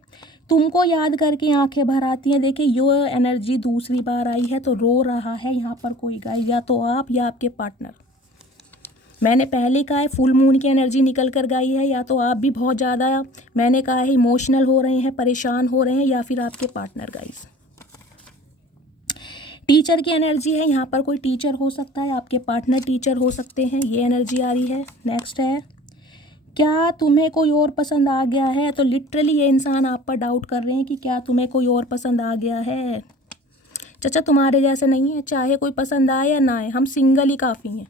तुमको याद करके आंखें भर आती हैं। देखिए ये एनर्जी दूसरी बार आई है, तो रो रहा है यहाँ पर कोई गाइस, या तो आप या आपके पार्टनर। मैंने पहले कहा है फुल मून की एनर्जी निकल कर गई है, या तो आप भी बहुत ज़्यादा, मैंने कहा है इमोशनल हो रहे हैं, परेशान हो रहे हैं, या फिर आपके पार्टनर गाइस। टीचर की एनर्जी है, यहाँ पर कोई टीचर हो सकता है, आपके पार्टनर टीचर हो सकते हैं, ये एनर्जी आ रही है। नेक्स्ट है, क्या तुम्हें कोई और पसंद आ गया है? तो लिटरली ये इंसान आप पर डाउट कर रहे हैं कि क्या तुम्हें कोई और पसंद आ गया है। चचा तुम्हारे जैसे नहीं है, चाहे कोई पसंद आए या ना आए, हम सिंगल ही काफ़ी हैं।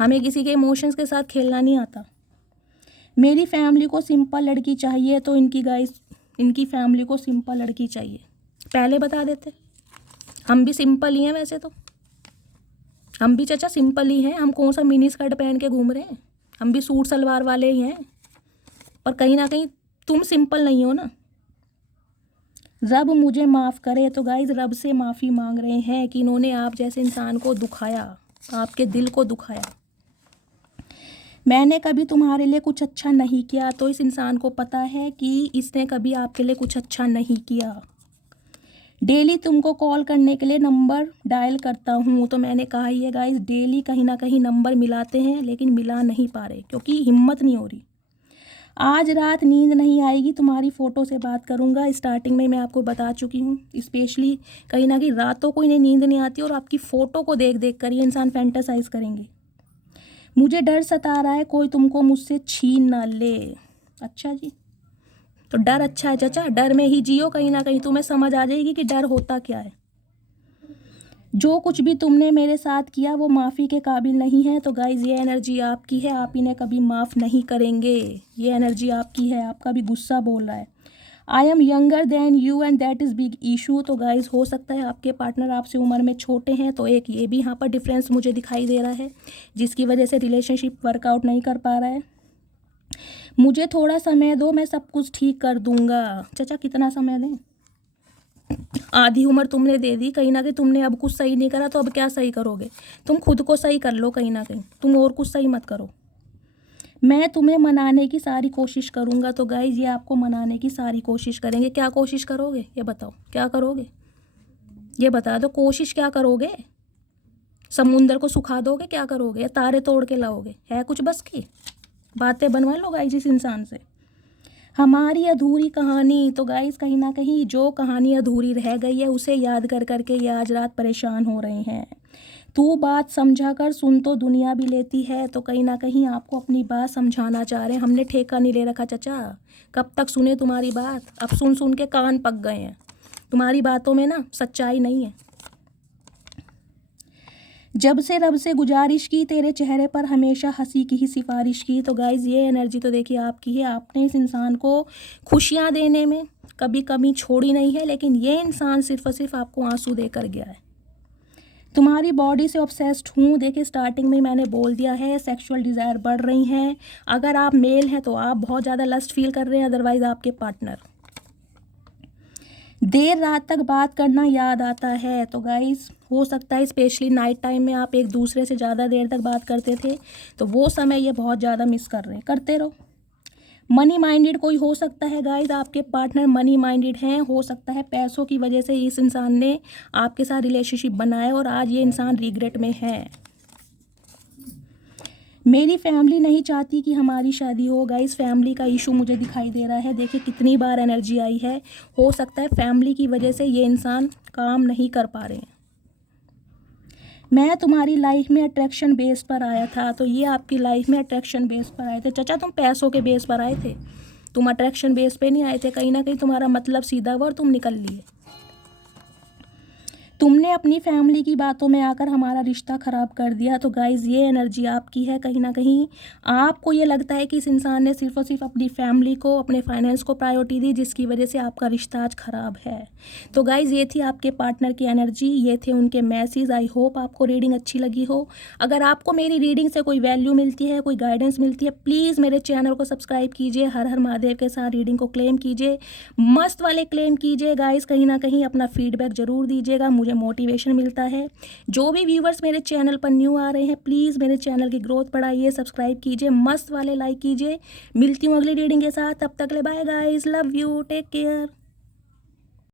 हमें किसी के इमोशंस के साथ खेलना नहीं आता। मेरी फैमिली को सिंपल लड़की चाहिए, तो इनकी फैमिली को सिंपल लड़की चाहिए। पहले बता देते, हम भी सिंपल ही हैं वैसे तो, हम भी चाचा सिंपल ही हैं। हम कौन सा मिनी स्कर्ट पहन के घूम रहे हैं, हम भी सूट सलवार वाले ही हैं। पर कहीं ना कहीं तुम सिंपल नहीं हो ना। रब मुझे माफ़ करे, तो गाइज रब से माफ़ी मांग रहे हैं कि इन्होंने आप जैसे इंसान को दुखाया, आपके दिल को दुखाया। मैंने कभी तुम्हारे लिए कुछ अच्छा नहीं किया, तो इस इंसान को पता है कि इसने कभी आपके लिए कुछ अच्छा नहीं किया। डेली तुमको कॉल करने के लिए नंबर डायल करता हूँ, तो मैंने कहा ही है गाइस, डेली कहीं ना कहीं नंबर मिलाते हैं लेकिन मिला नहीं पा रहे क्योंकि हिम्मत नहीं हो रही। आज रात नींद नहीं आएगी, तुम्हारी फ़ोटो से बात करूँगा। स्टार्टिंग में मैं आपको बता चुकी हूँ, स्पेशली कहीं ना कहीं रातों को इन्हें नींद नहीं आती और आपकी फ़ोटो को देख देख कर ये इंसान फैंटासाइज करेंगे। मुझे डर सता रहा है कोई तुमको मुझसे छीन ना ले। अच्छा जी, तो डर अच्छा है चाचा, डर में ही जियो। कहीं ना कहीं तुम्हें समझ आ जाएगी कि डर होता क्या है। जो कुछ भी तुमने मेरे साथ किया वो माफ़ी के काबिल नहीं है। तो गाइज ये एनर्जी आपकी है, आप इन्हें कभी माफ़ नहीं करेंगे। ये एनर्जी आपकी है, आपका भी गुस्सा बोल रहा है। I am younger than you and that is big issue. तो गाइज हो सकता है आपके पार्टनर आपसे उम्र में छोटे हैं, तो एक ये भी यहाँ पर डिफरेंस मुझे दिखाई दे रहा है जिसकी वजह से रिलेशनशिप वर्कआउट नहीं कर पा रहा है। मुझे थोड़ा समय दो, मैं सब कुछ ठीक कर दूंगा। चाचा कितना समय दें? आधी उम्र तुमने दे दी, कहीं ना कहीं तुमने अब कुछ सही नहीं करा, तो अब क्या सही करोगे? तुम खुद को सही कर लो, कहीं ना कहीं तुम और कुछ सही मत करो। मैं तुम्हें मनाने की सारी कोशिश करूंगा। तो गाइज ये आपको मनाने की सारी कोशिश करेंगे। क्या कोशिश करोगे ये बताओ, क्या करोगे ये बता दो। कोशिश क्या करोगे? समुंदर को सुखा दोगे? क्या करोगे? या तारे तोड़ के लाओगे? है कुछ बस की? बातें बनवा लो गाइज इस इंसान से। हमारी अधूरी कहानी। तो गाइस कहीं ना कहीं जो कहानी अधूरी रह गई है उसे याद कर करके ये आज रात परेशान हो रहे हैं। तू बात समझा कर सुन तो दुनिया भी लेती है। तो कहीं ना कहीं आपको अपनी बात समझाना चाह रहे हैं। हमने ठेका नहीं ले रखा चाचा, कब तक सुने तुम्हारी बात? अब सुन सुन के कान पक गए हैं। तुम्हारी बातों में ना सच्चाई नहीं है। जब से रब से गुजारिश की, तेरे चेहरे पर हमेशा हंसी की ही सिफारिश की। तो गाइज़ ये एनर्जी तो देखिए आपकी है। आपने इस इंसान को खुशियाँ देने में कभी कमी छोड़ी नहीं है, लेकिन ये इंसान सिर्फ और सिर्फ आपको आंसू देकर गया है। तुम्हारी बॉडी से ऑब्सेस्ड हूँ। देखिए स्टार्टिंग में मैंने बोल दिया है, सेक्सुअल डिज़ायर बढ़ रही हैं। अगर आप मेल हैं तो आप बहुत ज़्यादा लस्ट फील कर रहे हैं, अदरवाइज़ आपके पार्टनर। देर रात तक बात करना याद आता है। तो गाइस हो सकता है स्पेशली नाइट टाइम में आप एक दूसरे से ज़्यादा देर तक बात करते थे, तो वो समय ये बहुत ज़्यादा मिस कर रहे हैं। करते रहो। मनी माइंडेड कोई हो सकता है गाइस, आपके पार्टनर मनी माइंडेड हैं। हो सकता है पैसों की वजह से इस इंसान ने आपके साथ रिलेशनशिप बनाया और आज ये इंसान रिग्रेट में है। मेरी फैमिली नहीं चाहती कि हमारी शादी हो। गाइस फैमिली का इशू मुझे दिखाई दे रहा है। देखिए कितनी बार एनर्जी आई है। हो सकता है फैमिली की वजह से ये इंसान काम नहीं कर पा रहे हैं। मैं तुम्हारी लाइफ में अट्रैक्शन बेस पर आया था। तो ये आपकी लाइफ में अट्रैक्शन बेस पर आए थे। चाचा तुम पैसों के बेस पर आए थे, तुम अट्रैक्शन बेस पे नहीं आए थे। कहीं ना कहीं तुम्हारा मतलब सीधा हुआ और तुम निकल लिए। तुमने अपनी फैमिली की बातों में आकर हमारा रिश्ता ख़राब कर दिया। तो गाइज़ ये एनर्जी आपकी है। कहीं ना कहीं आपको ये लगता है कि इस इंसान ने सिर्फ और सिर्फ अपनी फैमिली को, अपने फाइनेंस को प्रायोरिटी दी, जिसकी वजह से आपका रिश्ता आज ख़राब है। तो गाइज़ ये थी आपके पार्टनर की एनर्जी, ये थे उनके मैसेज। आई होप आपको रीडिंग अच्छी लगी हो। अगर आपको मेरी रीडिंग से कोई वैल्यू मिलती है, कोई गाइडेंस मिलती है, प्लीज़ मेरे चैनल को सब्सक्राइब कीजिए। हर हर महादेव के साथ रीडिंग को क्लेम कीजिए, मस्त वाले क्लेम कीजिए गाइज़। कहीं ना कहीं अपना फीडबैक ज़रूर दीजिएगा, मुझे मोटिवेशन मिलता है। जो भी व्यूवर्स मेरे चैनल पर न्यू आ रहे हैं, प्लीज़ मेरे चैनल की ग्रोथ बढ़ाइए, सब्सक्राइब कीजिए, मस्त वाले लाइक कीजिए। मिलती हूँ अगली रीडिंग के साथ, तब तक ले bye guys, love you, take care.